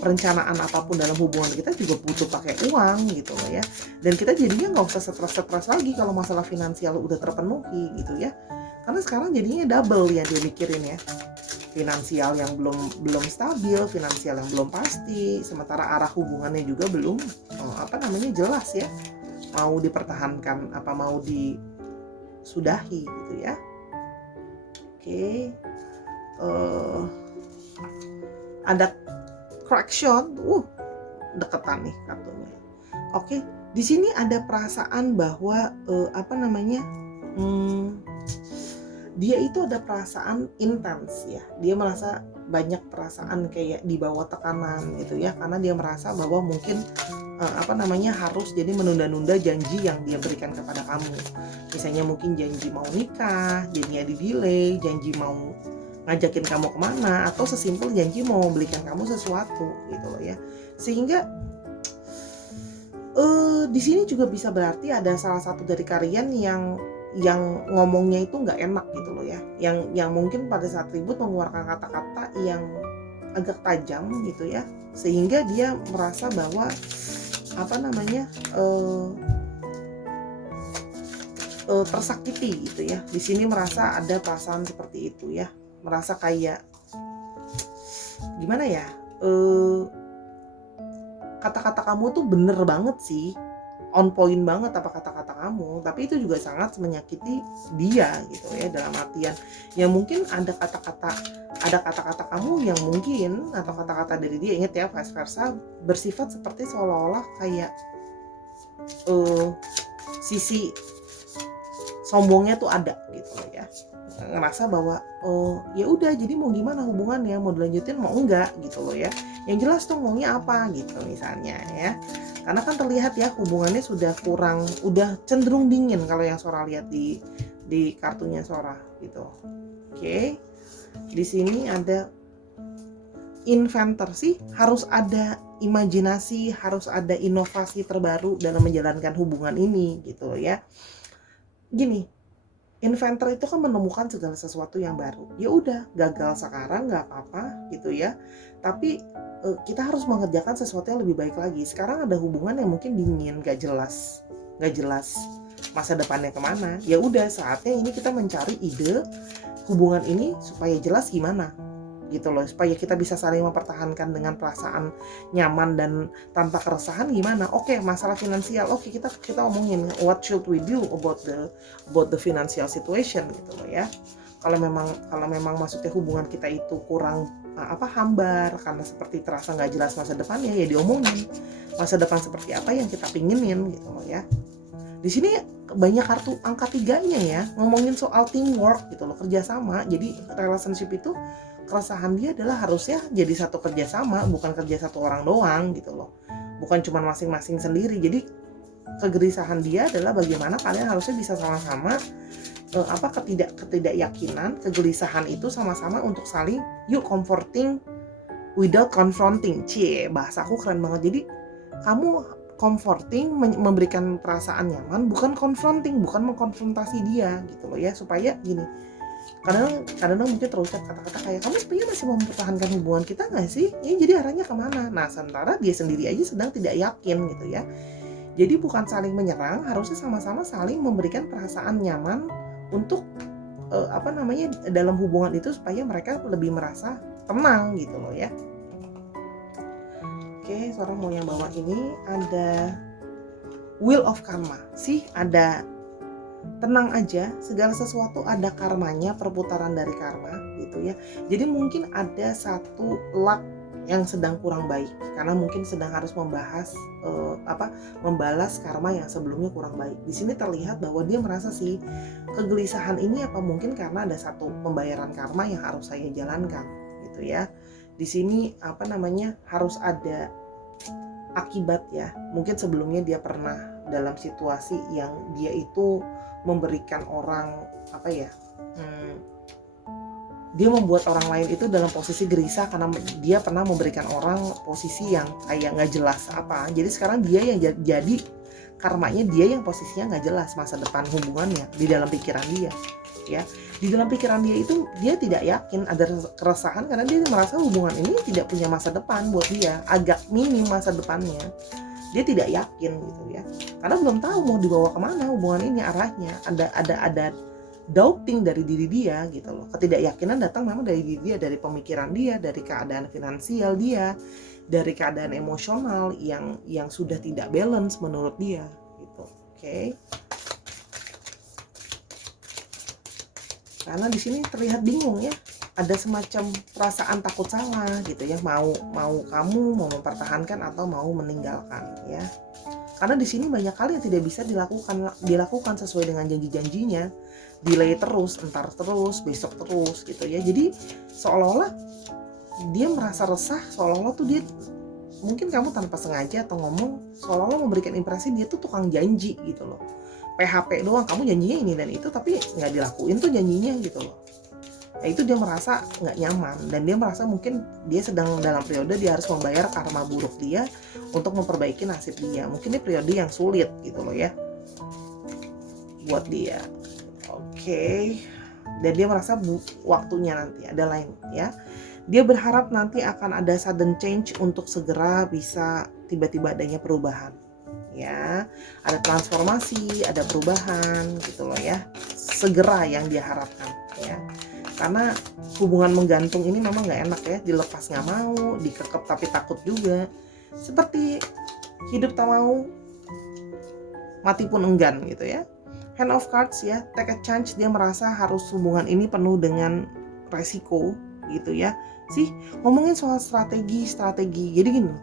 perencanaan apapun dalam hubungan kita juga butuh pakai uang gitu loh ya. Dan kita jadinya nggak usah stres lagi kalau masalah finansial udah terpenuhi gitu ya. Karena sekarang jadinya double ya dia mikirin ya. Finansial yang belum stabil, finansial yang belum pasti, sementara arah hubungannya juga belum jelas ya. Mau dipertahankan apa mau disudahi gitu ya. Oke, ada correction, deketan nih kartunya. Oke, di sini ada perasaan bahwa dia itu ada perasaan intens ya. Dia merasa banyak perasaan kayak di bawah tekanan gitu ya, karena dia merasa bahwa mungkin harus jadi menunda-nunda janji yang dia berikan kepada kamu. Misalnya mungkin janji mau nikah, janjinya di-delay, janji mau ngajakin kamu kemana, atau sesimpel janji mau belikan kamu sesuatu gitu loh ya. Sehingga di sini juga bisa berarti ada salah satu dari kalian yang ngomongnya itu nggak enak gitu loh ya, yang mungkin pada saat ribut mengeluarkan kata-kata yang agak tajam gitu ya, sehingga dia merasa bahwa tersakiti gitu ya. Di sini merasa ada perasaan seperti itu ya, merasa kayak gimana ya, kata-kata kamu tuh bener banget sih, on point banget apa kata-kata kamu, tapi itu juga sangat menyakiti dia gitu ya, dalam artian ya mungkin ada kata-kata kamu yang mungkin, atau kata-kata dari dia, ingat ya vice versa, bersifat seperti seolah-olah kayak sisi sombongnya tuh ada gitu loh ya, ngerasa bahwa ya udah jadi mau gimana hubungannya, mau dilanjutin mau enggak gitu loh ya, yang jelas tuh maunya apa gitu misalnya ya. Karena kan terlihat ya hubungannya udah cenderung dingin kalau yang Sora lihat di kartunya Sora gitu. Oke. Di sini ada inventor sih, harus ada imajinasi, harus ada inovasi terbaru dalam menjalankan hubungan ini gitu ya. Gini, inventor itu kan menemukan segala sesuatu yang baru. Ya udah, gagal sekarang nggak apa-apa gitu ya. Tapi kita harus mengerjakan sesuatu yang lebih baik lagi. Sekarang ada hubungan yang mungkin dingin, nggak jelas masa depannya kemana. Ya udah, saatnya ini kita mencari ide hubungan ini supaya jelas gimana gitu loh, supaya kita bisa saling mempertahankan dengan perasaan nyaman dan tanpa keresahan gimana. Oke, masalah finansial, oke, kita omongin what should we do about the financial situation gitu loh ya. Kalau memang maksudnya hubungan kita itu kurang hambar karena seperti terasa nggak jelas masa depannya, ya diomongin masa depan seperti apa yang kita pinginin gitu loh ya. Di sini banyak kartu angka 3-nya ya, ngomongin soal teamwork gitu loh, kerjasama. Jadi relationship itu keresahan dia adalah harusnya jadi satu kerjasama, bukan kerja satu orang doang gitu loh, bukan cuma masing-masing sendiri. Jadi kegelisahan dia adalah bagaimana kalian harusnya bisa sama-sama ketidakyakinan, kegelisahan itu sama-sama untuk saling comforting without confronting. Bahasaku keren banget. Jadi kamu comforting, memberikan perasaan nyaman, bukan confronting, bukan mengkonfrontasi dia gitu loh ya. Supaya gini, kadang mungkin terucap kata-kata kayak, kamu sebenarnya masih mau mempertahankan hubungan kita nggak sih? Ya jadi arahnya kemana? Nah, sementara dia sendiri aja sedang tidak yakin gitu ya. Jadi bukan saling menyerang, harusnya sama-sama saling memberikan perasaan nyaman untuk dalam hubungan itu, supaya mereka lebih merasa tenang gitu loh ya. Oke, seorang mau yang bawa ini ada Wheel of Karma sih, ada tenang aja, segala sesuatu ada karmanya, perputaran dari karma gitu ya. Jadi mungkin ada satu luck yang sedang kurang baik, karena mungkin sedang harus membalas karma yang sebelumnya kurang baik. Di sini terlihat bahwa dia merasa sih kegelisahan ini apa mungkin karena ada satu pembayaran karma yang harus saya jalankan gitu ya. Di sini harus ada akibat ya. Mungkin sebelumnya dia pernah dalam situasi yang dia itu memberikan orang dia membuat orang lain itu dalam posisi gelisah karena dia pernah memberikan orang posisi yang kayak nggak jelas apa. Jadi sekarang dia yang jadi karmanya, dia yang posisinya nggak jelas masa depan hubungannya di dalam pikiran dia ya. Di dalam pikiran dia itu dia tidak yakin, ada keresahan karena dia merasa hubungan ini tidak punya masa depan buat dia, agak minim masa depannya. Dia tidak yakin gitu ya, karena belum tahu mau dibawa kemana hubungan ini arahnya. Ada doubting dari diri dia gitu loh. Ketidakyakinan datang memang dari diri dia, dari pemikiran dia, dari keadaan finansial dia, dari keadaan emosional yang sudah tidak balance menurut dia gitu. Oke. Karena di sini terlihat bingung ya, ada semacam perasaan takut salah gitu ya, mau kamu mau mempertahankan atau mau meninggalkan ya. Karena di sini banyak hal yang tidak bisa dilakukan sesuai dengan janji-janjinya, delay terus, entar terus, besok terus gitu ya. Jadi seolah-olah dia merasa resah, seolah-olah tuh dia, mungkin kamu tanpa sengaja atau ngomong seolah-olah memberikan impresi dia tuh tukang janji gitu loh. PHP doang, kamu janjinya ini dan itu tapi nggak dilakuin tuh janjinya gitu loh. Nah itu dia merasa nggak nyaman, dan dia merasa mungkin dia sedang dalam periode dia harus membayar karma buruk dia untuk memperbaiki nasib dia. Mungkin ini periode yang sulit gitu loh ya buat dia. Oke. Dan dia merasa waktunya nanti ada lain ya. Dia berharap nanti akan ada sudden change untuk segera bisa tiba-tiba adanya perubahan ya, ada transformasi, ada perubahan gitu loh ya, segera yang dia harapkan ya. Karena hubungan menggantung ini memang nggak enak ya, dilepas nggak mau, dikekep tapi takut juga, seperti hidup tak mau mati pun enggan gitu ya. Hand of Cards ya, take a chance, dia merasa harus hubungan ini penuh dengan resiko gitu ya. Sih ngomongin soal strategi, jadi gini,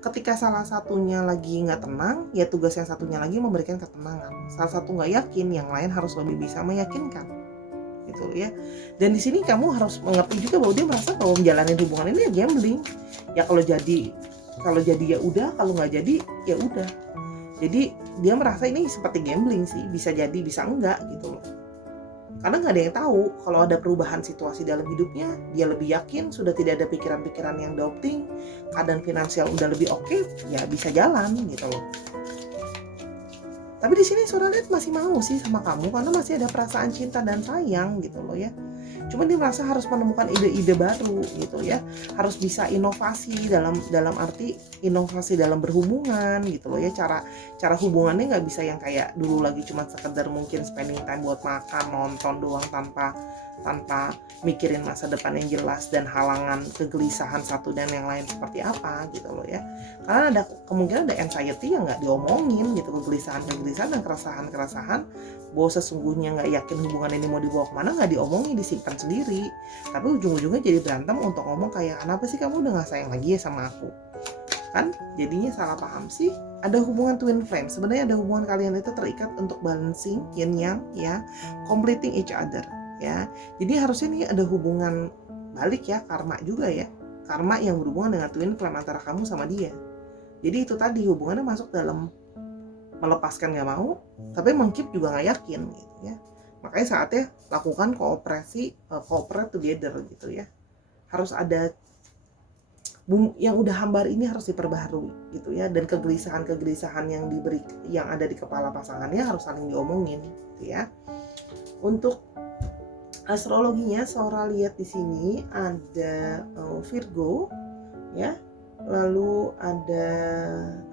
ketika salah satunya lagi nggak tenang, ya tugas yang satunya lagi memberikan ketenangan. Salah satu nggak yakin, yang lain harus lebih bisa meyakinkan, gitu ya. Dan di sini kamu harus mengerti juga bahwa dia merasa bahwa menjalani hubungan ini ya gambling. Ya kalau jadi ya udah, kalau nggak jadi ya udah. Jadi dia merasa ini seperti gambling sih, bisa jadi bisa enggak gitu loh. Karena nggak ada yang tahu kalau ada perubahan situasi dalam hidupnya, dia lebih yakin, sudah tidak ada pikiran-pikiran yang doubting, keadaan finansial udah lebih oke, ya bisa jalan gitu loh. Tapi di sini Saudara lihat masih mau sih sama kamu karena masih ada perasaan cinta dan sayang gitu loh ya. Cuma dia merasa harus menemukan ide-ide baru gitu ya, harus bisa inovasi dalam arti inovasi dalam berhubungan gitu loh ya. Cara hubungannya nggak bisa yang kayak dulu lagi cuma sekedar mungkin spending time buat makan, nonton doang tanpa mikirin masa depan yang jelas dan halangan kegelisahan satu dan yang lain seperti apa gitu loh ya. Karena ada kemungkinan ada anxiety yang nggak diomongin gitu, kegelisahan dan keresahan bahwa sesungguhnya nggak yakin hubungan ini mau dibawa kemana, nggak diomongin, disimpan sendiri. Tapi ujung-ujungnya jadi berantem untuk ngomong kayak, kenapa sih kamu udah nggak sayang lagi ya sama aku? Kan jadinya salah paham sih. Ada hubungan twin flame, sebenarnya ada hubungan kalian itu terikat untuk balancing yin yang ya, completing each other ya. Jadi harusnya nih ada hubungan balik ya, karma juga ya, karma yang berhubungan dengan twin flame antara kamu sama dia. Jadi itu tadi hubungannya masuk dalam melepaskan nggak mau, tapi mengkeep juga nggak yakin gitu ya. Makanya saatnya lakukan cooperate together gitu ya. Harus ada yang udah hambar ini harus diperbaharui gitu ya, dan kegelisahan yang ada di kepala pasangannya harus saling diomongin gitu ya. Untuk astrologinya Sora lihat di sini ada Virgo ya, lalu ada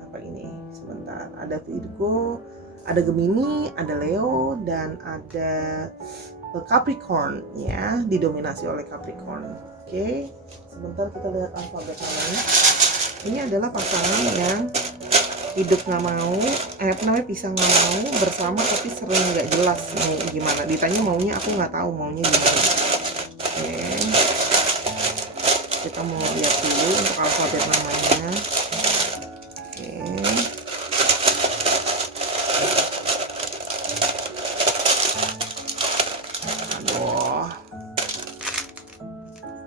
apa ini, sebentar, ada Virgo, ada Gemini, ada Leo, dan ada Capricorn ya, didominasi oleh Capricorn. Oke, sebentar kita lihat alfabet namanya. Ini adalah pasangan yang hidup nggak mau, pisah nggak mau bersama, tapi sering nggak jelas mau gimana. Ditanya maunya, aku nggak tahu maunya gimana. Oke, kita mau lihat dulu untuk alfabet namanya. Oke.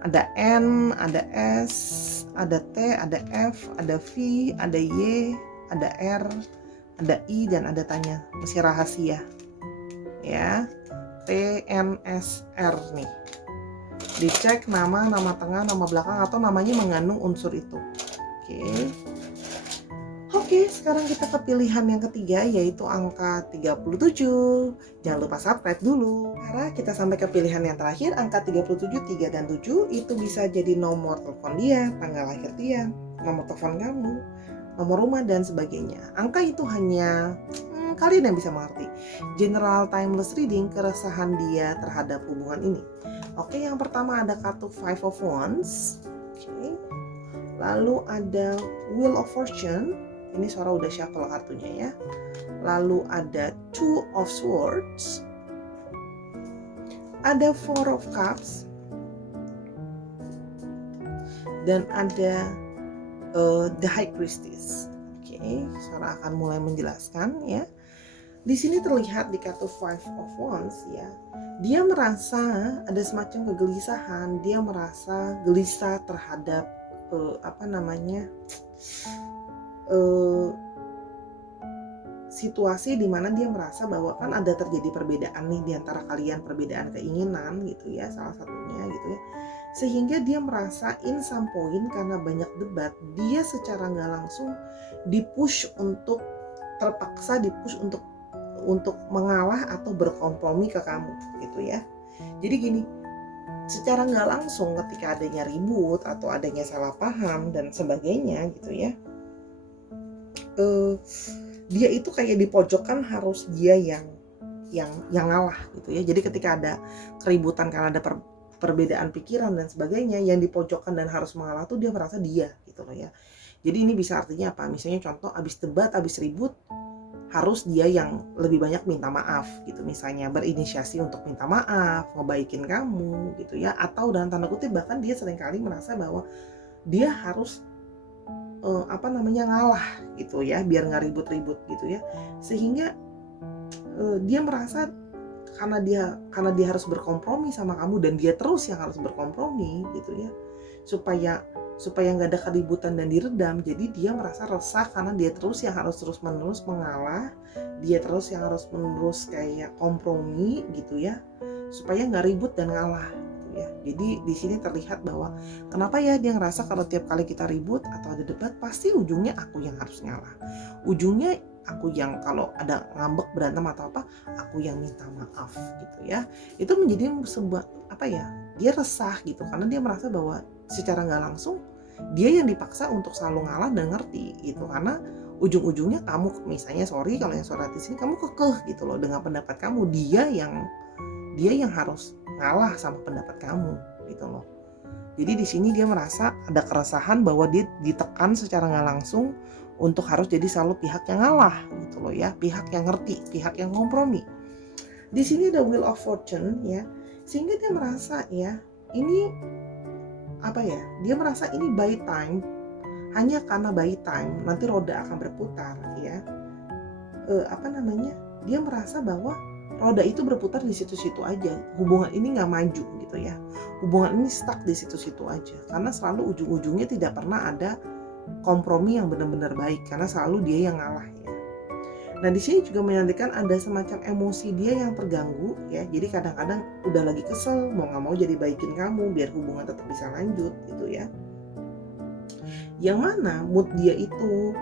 Ada N, ada S, ada T, ada F, ada V, ada Y, ada R, ada I, dan ada tanya. Masih rahasia ya. T, N, S, R nih. Dicek nama tengah, nama belakang, atau namanya mengandung unsur itu. Oke, sekarang kita ke pilihan yang ketiga, yaitu angka 37. Jangan lupa subscribe dulu. Sekarang kita sampai ke pilihan yang terakhir, angka 37, 3, dan 7. Itu bisa jadi nomor telepon dia, tanggal lahir dia, nomor telepon kamu, nomor rumah, dan sebagainya. Angka itu hanya kalian yang bisa mengerti. General timeless reading, keresahan dia terhadap hubungan ini. Oke, yang pertama ada kartu Five of Wands. Oke. Lalu ada Wheel of Fortune. Ini Sora udah shuffle kartunya ya. Lalu ada Two of Swords. Ada Four of Cups. Dan ada The High Priestess. Oke, Sora akan mulai menjelaskan ya. Di sini terlihat di kartu Five of Wands ya. Dia merasa ada semacam kegelisahan, dia merasa gelisah terhadap situasi di mana dia merasa bahwa kan ada terjadi perbedaan nih di antara kalian, perbedaan keinginan gitu ya, salah satunya gitu ya, sehingga dia merasa in some point karena banyak debat, dia secara nggak langsung terpaksa dipush untuk mengalah atau berkompromi ke kamu gitu ya. Jadi gini, secara nggak langsung ketika adanya ribut atau adanya salah paham dan sebagainya gitu ya, dia itu kayak dipojokkan, harus dia yang ngalah gitu ya. Jadi ketika ada keributan karena ada perbedaan pikiran dan sebagainya, yang dipojokkan dan harus mengalah tuh dia merasa dia gitu loh ya. Jadi ini bisa artinya apa? Misalnya contoh, abis debat, abis ribut, harus dia yang lebih banyak minta maaf gitu, misalnya berinisiasi untuk minta maaf, ngebaikin kamu gitu ya, atau dalam tanda kutip bahkan dia seringkali merasa bahwa dia harus ngalah gitu ya, biar nggak ribut-ribut gitu ya, sehingga dia merasa karena dia harus berkompromi sama kamu, dan dia terus yang harus berkompromi gitu ya, supaya nggak ada keributan dan diredam. Jadi dia merasa resah karena dia terus yang harus terus-menerus mengalah, dia terus yang harus menerus kayak kompromi gitu ya, supaya nggak ribut dan ngalah gitu ya. Jadi di sini terlihat bahwa kenapa ya dia ngerasa kalau tiap kali kita ribut atau ada debat pasti ujungnya aku yang harus ngalah, ujungnya aku yang kalau ada ngambek, berantem atau apa, aku yang minta maaf gitu ya. Itu menjadi sebuah dia resah gitu, karena dia merasa bahwa secara nggak langsung dia yang dipaksa untuk selalu ngalah dan ngerti gitu, karena ujung-ujungnya kamu, misalnya sorry kalau yang suara di sini, kamu kekeh gitu loh dengan pendapat kamu, dia yang harus ngalah sama pendapat kamu gitu loh. Jadi di sini dia merasa ada keresahan bahwa dia ditekan secara nggak langsung untuk harus jadi selalu pihak yang ngalah gitu loh ya, pihak yang ngerti, pihak yang kompromi. Di sini ada Wheel of Fortune ya, sehingga dia merasa ya ini dia merasa ini by time, hanya karena by time nanti roda akan berputar ya. Dia merasa bahwa roda itu berputar di situ-situ aja, hubungan ini nggak maju gitu ya, hubungan ini stuck di situ-situ aja, karena selalu ujung-ujungnya tidak pernah ada kompromi yang benar-benar baik, karena selalu dia yang ngalah ya. Nah di sini juga menandakan ada semacam emosi dia yang terganggu ya, jadi kadang-kadang udah lagi kesel, mau nggak mau jadi baikin kamu biar hubungan tetap bisa lanjut gitu ya. Yang mana mood dia itu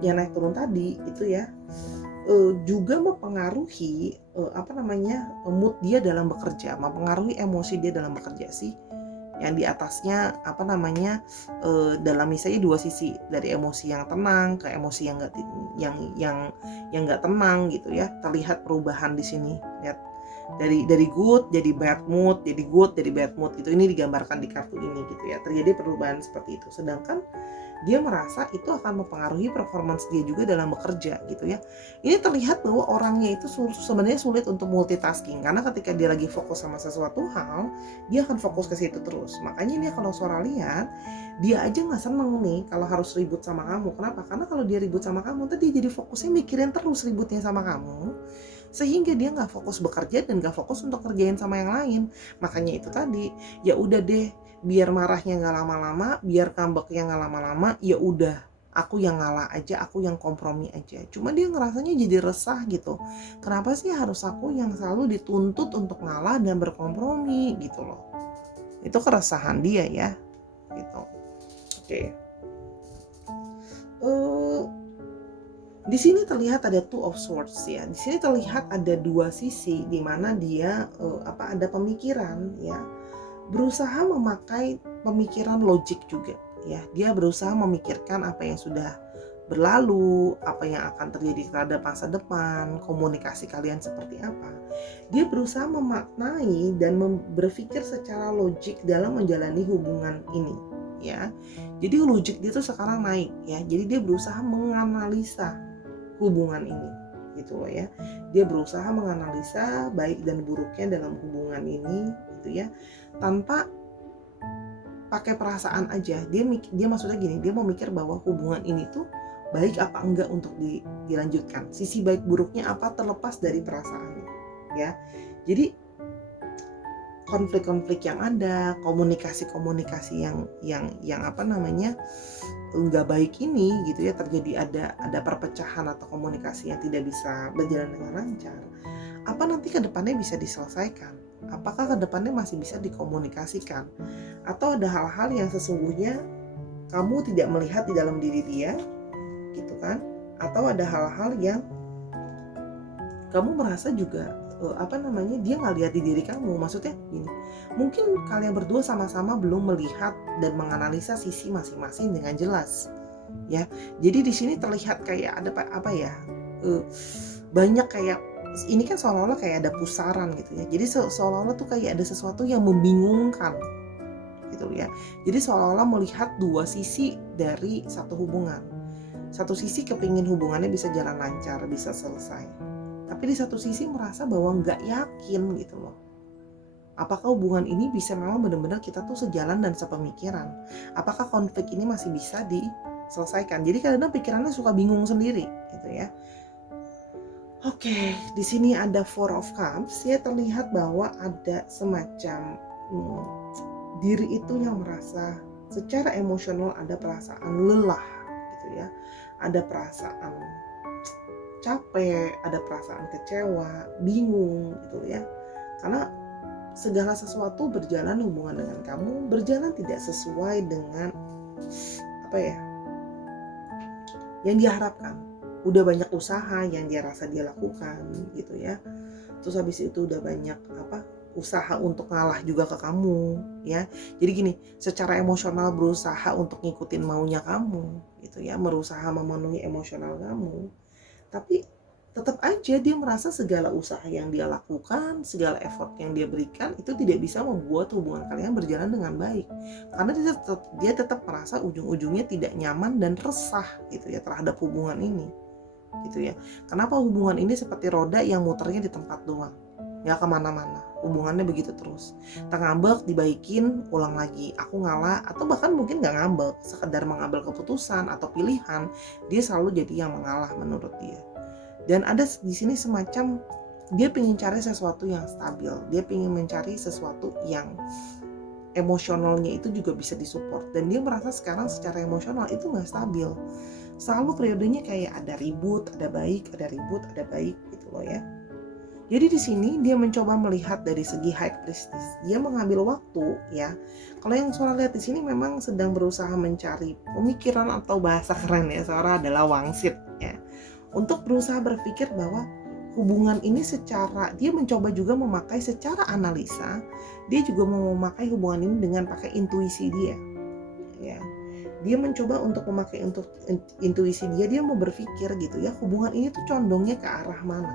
yang naik turun tadi itu ya, juga mempengaruhi mood dia dalam bekerja, mempengaruhi emosi dia dalam bekerja sih. Yang di atasnya dalam misalnya dua sisi, dari emosi yang tenang ke emosi yang nggak tenang gitu ya, terlihat perubahan di sini. Lihat, dari good jadi bad mood, jadi good jadi bad mood gitu. Ini digambarkan di kartu ini gitu ya, terjadi perubahan seperti itu. Sedangkan dia merasa itu akan mempengaruhi performance dia juga dalam bekerja gitu ya. Ini terlihat bahwa orangnya itu sebenarnya sulit untuk multitasking, karena ketika dia lagi fokus sama sesuatu hal, dia akan fokus ke situ terus. Makanya dia kalau suara lihat, dia aja nggak seneng nih kalau harus ribut sama kamu. Kenapa? Karena kalau dia ribut sama kamu, tadi jadi fokusnya mikirin terus ributnya sama kamu, sehingga dia nggak fokus bekerja dan nggak fokus untuk kerjain sama yang lain. Makanya itu tadi, ya udah deh, biar marahnya nggak lama-lama, biar ngambeknya nggak lama-lama, ya udah aku yang ngalah aja, aku yang kompromi aja. Cuma dia ngerasanya jadi resah gitu. Kenapa sih harus aku yang selalu dituntut untuk ngalah dan berkompromi gitu loh. Itu keresahan dia ya gitu. Oke. Di sini terlihat ada Two of Swords ya. Di sini terlihat ada dua sisi di mana dia ada pemikiran ya. Berusaha memakai pemikiran logik juga ya. Dia berusaha memikirkan apa yang sudah berlalu, apa yang akan terjadi terhadap masa depan, komunikasi kalian seperti apa. Dia berusaha memaknai dan berpikir secara logik dalam menjalani hubungan ini ya. Jadi logik dia tuh sekarang naik ya. Jadi dia berusaha menganalisa hubungan ini gitu loh ya. Dia berusaha menganalisa baik dan buruknya dalam hubungan ini gitu ya, tanpa pakai perasaan aja. Dia maksudnya gini, dia mau mikir bahwa hubungan ini tuh baik apa enggak untuk dilanjutkan. Sisi baik buruknya apa terlepas dari perasaan ya. Jadi konflik-konflik yang ada, komunikasi yang nggak baik ini gitu ya, terjadi ada perpecahan atau komunikasi yang tidak bisa berjalan dengan lancar. Apa nanti ke depannya bisa diselesaikan? Apakah ke depannya masih bisa dikomunikasikan? Atau ada hal-hal yang sesungguhnya kamu tidak melihat di dalam diri dia gitu kan? Atau ada hal-hal yang kamu merasa juga dia nggak lihat di diri kamu. Maksudnya gini, mungkin kalian berdua sama-sama belum melihat dan menganalisa sisi masing-masing dengan jelas ya. Jadi di sini terlihat kayak ada banyak kayak ini kan seolah-olah kayak ada pusaran gitu ya. Jadi seolah-olah tuh kayak ada sesuatu yang membingungkan gitu ya. Jadi seolah-olah melihat dua sisi dari satu hubungan. Satu sisi kepingin hubungannya bisa jalan lancar, bisa selesai. Tapi di satu sisi merasa bahwa nggak yakin gitu loh. Apakah hubungan ini bisa memang benar-benar kita tuh sejalan dan sepemikiran? Apakah konflik ini masih bisa diselesaikan? Jadi kadang-kadang pikirannya suka bingung sendiri gitu ya. Oke, di sini ada Four of Cups ya, terlihat bahwa ada semacam diri itu yang merasa secara emosional ada perasaan lelah gitu ya. Ada perasaan capek, ada perasaan kecewa, bingung gitu ya. Karena segala sesuatu berjalan, hubungan dengan kamu berjalan tidak sesuai dengan yang diharapkan. Udah banyak usaha yang dia rasa dia lakukan gitu ya. Terus habis itu udah banyak usaha untuk ngalah juga ke kamu ya. Jadi gini, secara emosional berusaha untuk ngikutin maunya kamu gitu ya, berusaha memenuhi emosional kamu. Tapi tetap aja dia merasa segala usaha yang dia lakukan, segala effort yang dia berikan itu tidak bisa membuat hubungan kalian berjalan dengan baik. Karena dia tetap merasa ujung-ujungnya tidak nyaman dan resah gitu ya terhadap hubungan ini. Gitu ya. Kenapa hubungan ini seperti roda yang muternya di tempat doang, nggak kemana-mana, hubungannya begitu terus. Ngambek dibaikin, ulang lagi, aku ngalah, atau bahkan mungkin nggak ngambek, sekedar mengambil keputusan atau pilihan, dia selalu jadi yang mengalah menurut dia. Dan ada di sini semacam dia pengen cari sesuatu yang stabil, dia pengen mencari sesuatu yang emosionalnya itu juga bisa disupport, dan dia merasa sekarang secara emosional itu nggak stabil. Selalu periodenya kayak ada ribut, ada baik, ada ribut, ada baik gitu loh ya. Jadi di sini dia mencoba melihat dari segi High Priestess. Dia mengambil waktu ya. Kalau yang Sora lihat di sini memang sedang berusaha mencari pemikiran atau bahasa keren ya. Sora adalah wangsit ya. Untuk berusaha berpikir bahwa hubungan ini secara dia mencoba juga memakai secara analisa. Dia juga mau memakai hubungan ini dengan pakai intuisi dia. Ya. Dia mencoba untuk memakai intuisi dia. Dia mau berpikir gitu ya. Hubungan ini tuh condongnya ke arah mana?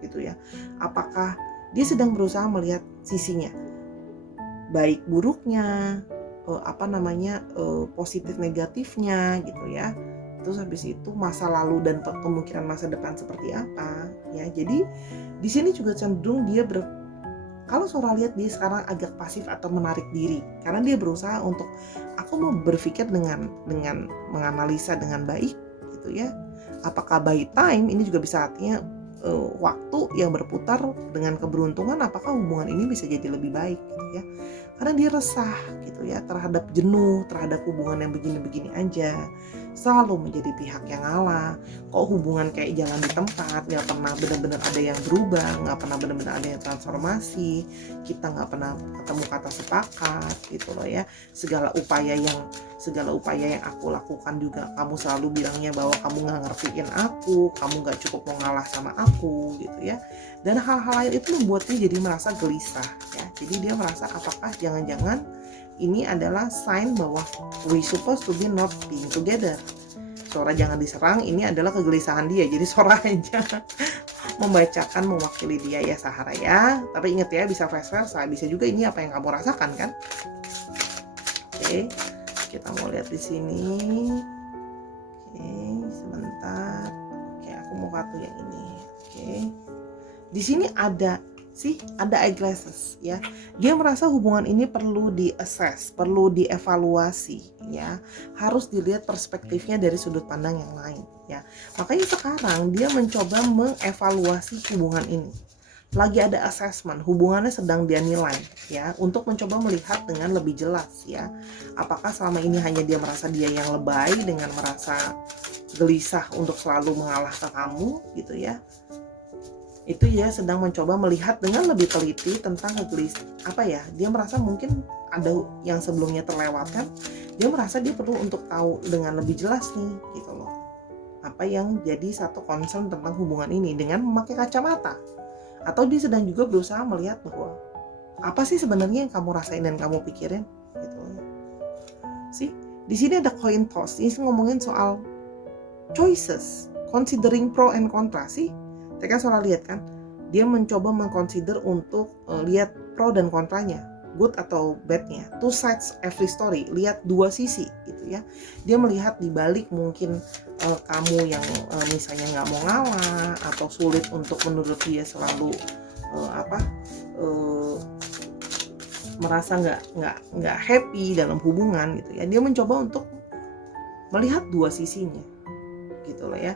Gitu ya. Apakah dia sedang berusaha melihat sisinya, baik buruknya, positif negatifnya gitu ya. Terus habis itu masa lalu dan kemungkinan masa depan seperti apa ya. Jadi di sini juga cenderung dia kalau Sora lihat dia sekarang agak pasif atau menarik diri karena dia berusaha untuk aku mau berpikir dengan menganalisa dengan baik gitu ya. Apakah by time ini juga bisa artinya waktu yang berputar dengan keberuntungan, apakah hubungan ini bisa jadi lebih baik gitu ya. Karena dia resah gitu ya terhadap jenuh, terhadap hubungan yang begini-begini aja, selalu menjadi pihak yang ngalah. Kok hubungan kayak jalan di tempat, nggak pernah benar-benar ada yang berubah, nggak pernah benar-benar ada yang transformasi, kita nggak pernah ketemu kata sepakat gitu loh ya. Segala upaya yang aku lakukan juga kamu selalu bilangnya bahwa kamu nggak ngertiin aku, kamu nggak cukup mau ngalah sama aku gitu ya. Dan hal-hal lain itu membuat dia jadi merasa gelisah ya. Jadi dia merasa apakah jangan-jangan ini adalah sign bahwa we supposed to be not being together. Sora jangan diserang, ini adalah kegelisahan dia. Jadi Sora aja membacakan mewakili dia ya Sahara ya. Tapi ingat ya, bisa vice versa, bisa juga ini apa yang kamu rasakan kan. Oke. Kita mau lihat di sini. Oke, sebentar. Oke, aku mau kartu yang ini. Oke. Di sini ada eyeglasses ya. Dia merasa hubungan ini perlu di-assess, perlu dievaluasi ya. Harus dilihat perspektifnya dari sudut pandang yang lain ya. Makanya sekarang dia mencoba mengevaluasi hubungan ini. Lagi ada assessment, hubungannya sedang dia nilai ya, untuk mencoba melihat dengan lebih jelas ya. Apakah selama ini hanya dia merasa dia yang lebay dengan merasa gelisah untuk selalu mengalah ke kamu gitu ya. Itu ya sedang mencoba melihat dengan lebih teliti tentang dia merasa mungkin ada yang sebelumnya terlewatkan. Dia merasa dia perlu untuk tahu dengan lebih jelas nih gitu loh, apa yang jadi satu concern tentang hubungan ini dengan memakai kacamata. Atau dia sedang juga berusaha melihat bahwa apa sih sebenarnya yang kamu rasain dan kamu pikirin gitu loh. Di sini ada coin toss. Ini ngomongin soal choices, considering pro and contra sih. Tadi kan Sora lihat kan, dia mencoba mengconsider untuk lihat pro dan kontranya, good atau badnya, two sides every story, lihat dua sisi gitu ya. Dia melihat di balik mungkin kamu yang misalnya nggak mau ngalah atau sulit untuk menurut dia selalu merasa nggak happy dalam hubungan gitu ya. Dia mencoba untuk melihat dua sisinya gitu loh ya.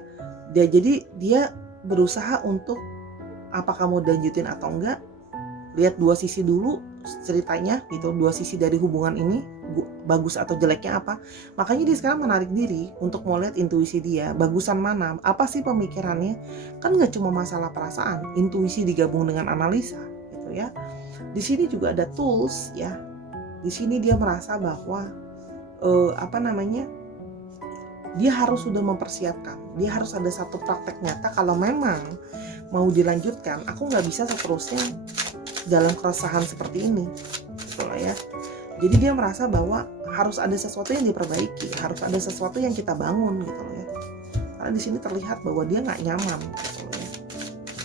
Jadi dia berusaha untuk apa kamu lanjutin atau enggak, lihat dua sisi dulu ceritanya gitu, dua sisi dari hubungan ini bagus atau jeleknya apa. Makanya dia sekarang menarik diri untuk mau lihat intuisi dia, bagusan mana, apa sih pemikirannya. Kan nggak cuma masalah perasaan, intuisi digabung dengan analisa gitu ya. Di sini juga ada tools ya. Di sini dia merasa bahwa dia harus sudah mempersiapkan, dia harus ada satu praktek nyata kalau memang mau dilanjutkan. Aku nggak bisa seterusnya dalam keresahan seperti ini gitu loh ya. Jadi dia merasa bahwa harus ada sesuatu yang diperbaiki, harus ada sesuatu yang kita bangun gitu loh ya. Karena di sini terlihat bahwa dia nggak nyaman gitu loh ya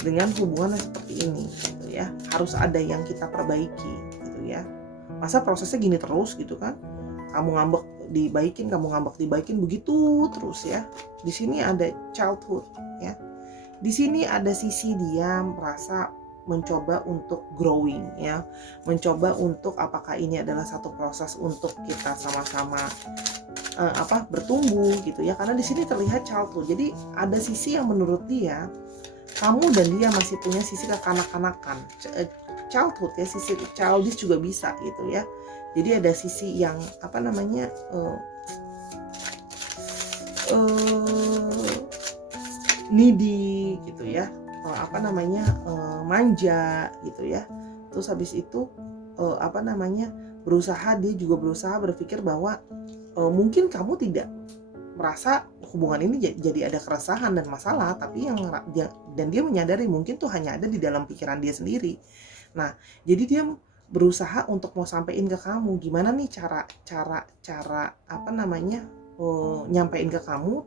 dengan hubungan yang seperti ini gitu ya. Harus ada yang kita perbaiki gitu ya. Masa prosesnya gini terus gitu kan, kamu ngambek dibaikin, kamu ngambek dibaikin begitu terus ya. Di sini ada childhood ya. Di sini ada sisi dia merasa mencoba untuk growing ya, mencoba untuk apakah ini adalah satu proses untuk kita sama-sama bertumbuh gitu ya. Karena di sini terlihat childhood. Jadi ada sisi yang menurut dia kamu dan dia masih punya sisi kekanak-kanakan, childhood ya, sisi childish juga bisa gitu ya. Jadi ada sisi yang needy gitu ya, manja gitu ya. Terus habis itu dia juga berusaha berpikir bahwa mungkin kamu tidak merasa hubungan ini jadi ada keresahan dan masalah, tapi dia menyadari mungkin tuh hanya ada di dalam pikiran dia sendiri. Nah, jadi dia berusaha untuk mau sampein ke kamu gimana nih cara nyampein ke kamu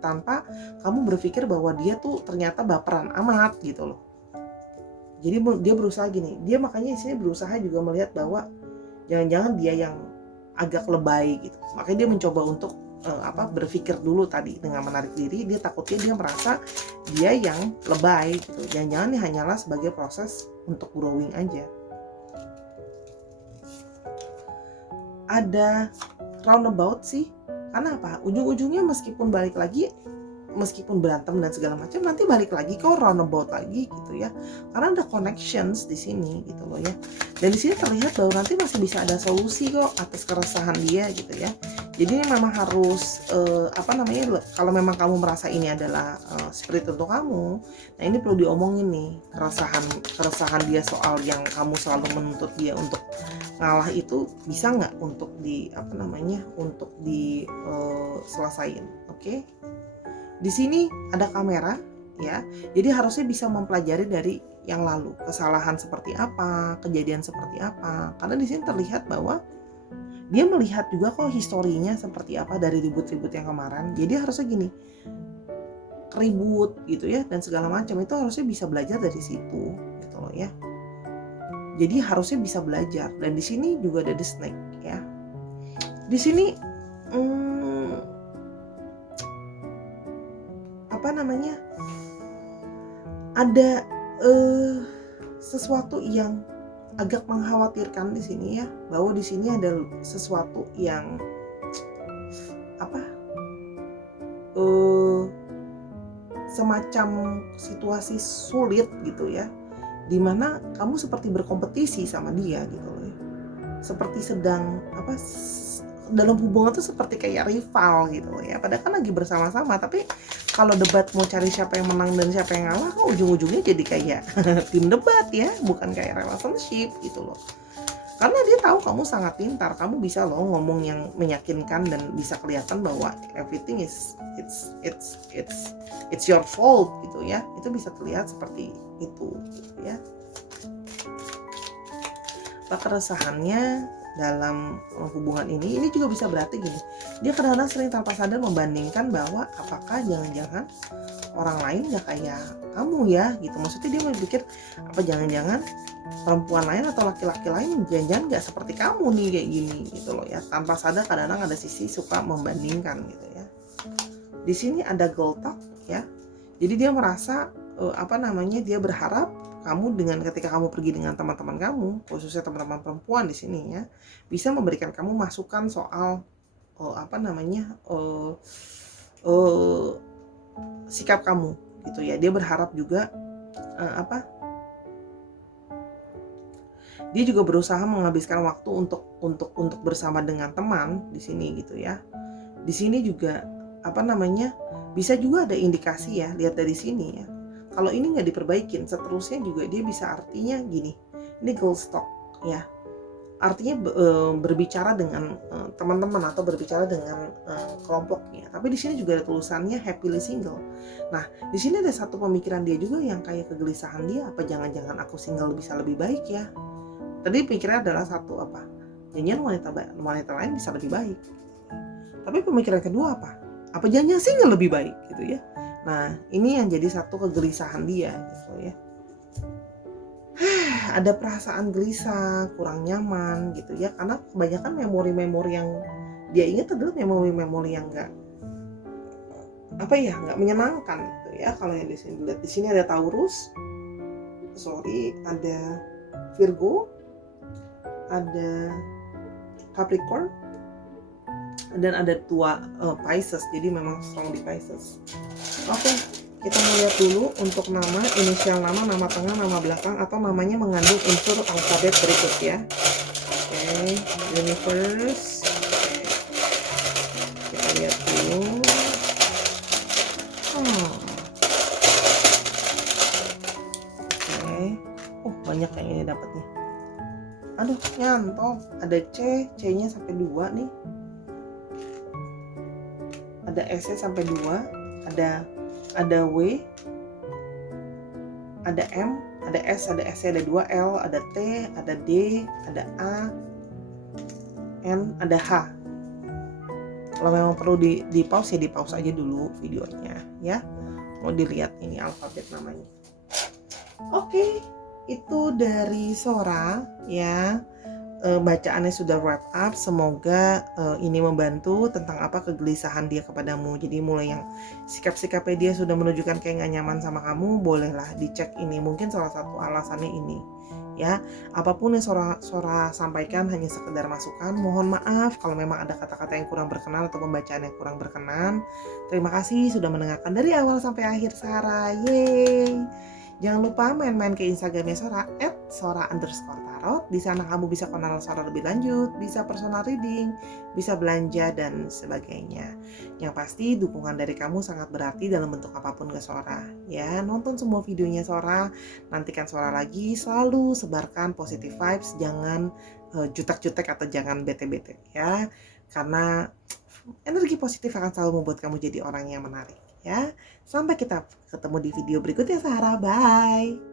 tanpa kamu berpikir bahwa dia tuh ternyata baperan amat gitu loh. Jadi dia berusaha gini, dia makanya di sini berusaha juga melihat bahwa jangan-jangan dia yang agak lebay gitu. Makanya dia mencoba untuk berpikir dulu tadi dengan menarik diri. Dia takutnya dia merasa dia yang lebay gitu. Jangan-jangan ini hanyalah sebagai proses untuk growing aja. Ada roundabout sih. Karena apa? Ujung-ujungnya meskipun berantem dan segala macam, nanti balik lagi ke roundabout lagi gitu ya. Karena ada connections di sini gitu loh ya. Dan di sini terlihat bahwa nanti masih bisa ada solusi kok atas keresahan dia gitu ya. Jadi memang harus kalau memang kamu merasa ini adalah spirit untuk kamu, nah ini perlu diomongin nih, keresahan dia soal yang kamu selalu menuntut dia untuk ngalah itu bisa nggak untuk diselesain, oke? Di sini ada kamera ya, jadi harusnya bisa mempelajari dari yang lalu, kesalahan seperti apa, kejadian seperti apa, karena di sini terlihat bahwa dia melihat juga kok historinya seperti apa dari ribut-ribut yang kemarin. Jadi harusnya gini, ribut gitu ya dan segala macam itu harusnya bisa belajar dari situ gitu loh ya. Jadi harusnya bisa belajar. Dan di sini juga ada the snake ya. Di sini ada sesuatu yang agak mengkhawatirkan di sini ya, bahwa di sini ada sesuatu yang semacam situasi sulit gitu ya, dimana kamu seperti berkompetisi sama dia gitu loh ya. Seperti sedang dalam hubungan tuh seperti kayak rival gitu loh ya, padahal kan lagi bersama-sama, tapi kalau debat mau cari siapa yang menang dan siapa yang ngalah, kok ujung-ujungnya jadi kayak tim debat ya, bukan kayak relationship gitu loh. Karena dia tahu kamu sangat pintar, kamu bisa loh ngomong yang meyakinkan dan bisa kelihatan bahwa everything it's your fault gitu ya. Itu bisa terlihat seperti itu gitu ya. Keresahannya dalam hubungan ini juga bisa berarti gini, dia kadang-kadang sering tanpa sadar membandingkan bahwa apakah jangan-jangan orang lain gak kayak kamu ya gitu. Maksudnya dia berpikir apa jangan-jangan perempuan lain atau laki-laki lain jangan-jangan gak seperti kamu nih kayak gini gitu loh ya. Tanpa sadar kadang-kadang ada sisi suka membandingkan gitu ya. Di sini ada girl talk ya. Jadi dia merasa dia berharap kamu ketika kamu pergi dengan teman-teman kamu, khususnya teman-teman perempuan di sini ya, bisa memberikan kamu masukan soal sikap kamu gitu ya. Dia berharap juga dia juga berusaha menghabiskan waktu untuk bersama dengan teman di sini gitu ya. Di sini juga bisa juga ada indikasi ya, lihat dari sini ya. Kalau ini nggak diperbaikin, seterusnya juga dia bisa artinya gini, ini girl talk ya, artinya berbicara dengan teman-teman atau berbicara dengan kelompoknya. Tapi di sini juga ada tulisannya happily single. Nah, di sini ada satu pemikiran dia juga yang kayak kegelisahan dia, apa jangan-jangan aku single bisa lebih baik ya. Tadi pikirnya adalah satu jangan wanita lain bisa lebih baik. Tapi pemikiran kedua apa jangan single lebih baik gitu ya. Nah, ini yang jadi satu kegelisahan dia gitu ya. Ada perasaan gelisah, kurang nyaman gitu ya, karena kebanyakan memori-memori yang dia ingat adalah memori-memori yang nggak menyenangkan gitu ya. Kalau yang di sini ada Taurus, ada Virgo, ada Capricorn, dan ada tua Pisces. Jadi memang strong di Pisces. Oke, kita mau lihat dulu untuk nama, inisial nama tengah, nama belakang, atau namanya mengandung unsur alfabet berikut ya. Oke, universe. Kita lihat dulu. yang ini dapatnya. Aduh, nyantol. Ada C-nya sampai 2 nih. Ada S-nya sampai 2, ada W, ada M, ada S, ada S-nya ada 2, L, ada T, ada D, ada A, N, ada H. Kalau memang perlu di pause ya di pause aja dulu videonya ya. Mau dilihat ini alfabet namanya. Oke, itu dari Sora ya. Bacaannya sudah wrap up. Semoga ini membantu tentang apa kegelisahan dia kepadamu. Jadi mulai yang sikap-sikapnya dia sudah menunjukkan kayak gak nyaman sama kamu, bolehlah dicek ini. Mungkin salah satu alasannya ini ya. Apapun yang Sora sampaikan hanya sekedar masukan. Mohon maaf kalau memang ada kata-kata yang kurang berkenan atau pembacaan yang kurang berkenan. Terima kasih sudah mendengarkan dari awal sampai akhir Sarah. Yeay. Jangan lupa main-main ke Instagramnya Sora @sora_tarot. Di sana kamu bisa kenal Sora lebih lanjut, bisa personal reading, bisa belanja dan sebagainya. Yang pasti dukungan dari kamu sangat berarti dalam bentuk apapun ke Sora. Ya, nonton semua videonya Sora, nantikan Sora lagi, selalu sebarkan positive vibes, jangan jutek-jutek atau jangan bete-bete ya. Karena energi positif akan selalu membuat kamu jadi orang yang menarik ya. Sampai kita ketemu di video berikutnya Sarah. Bye.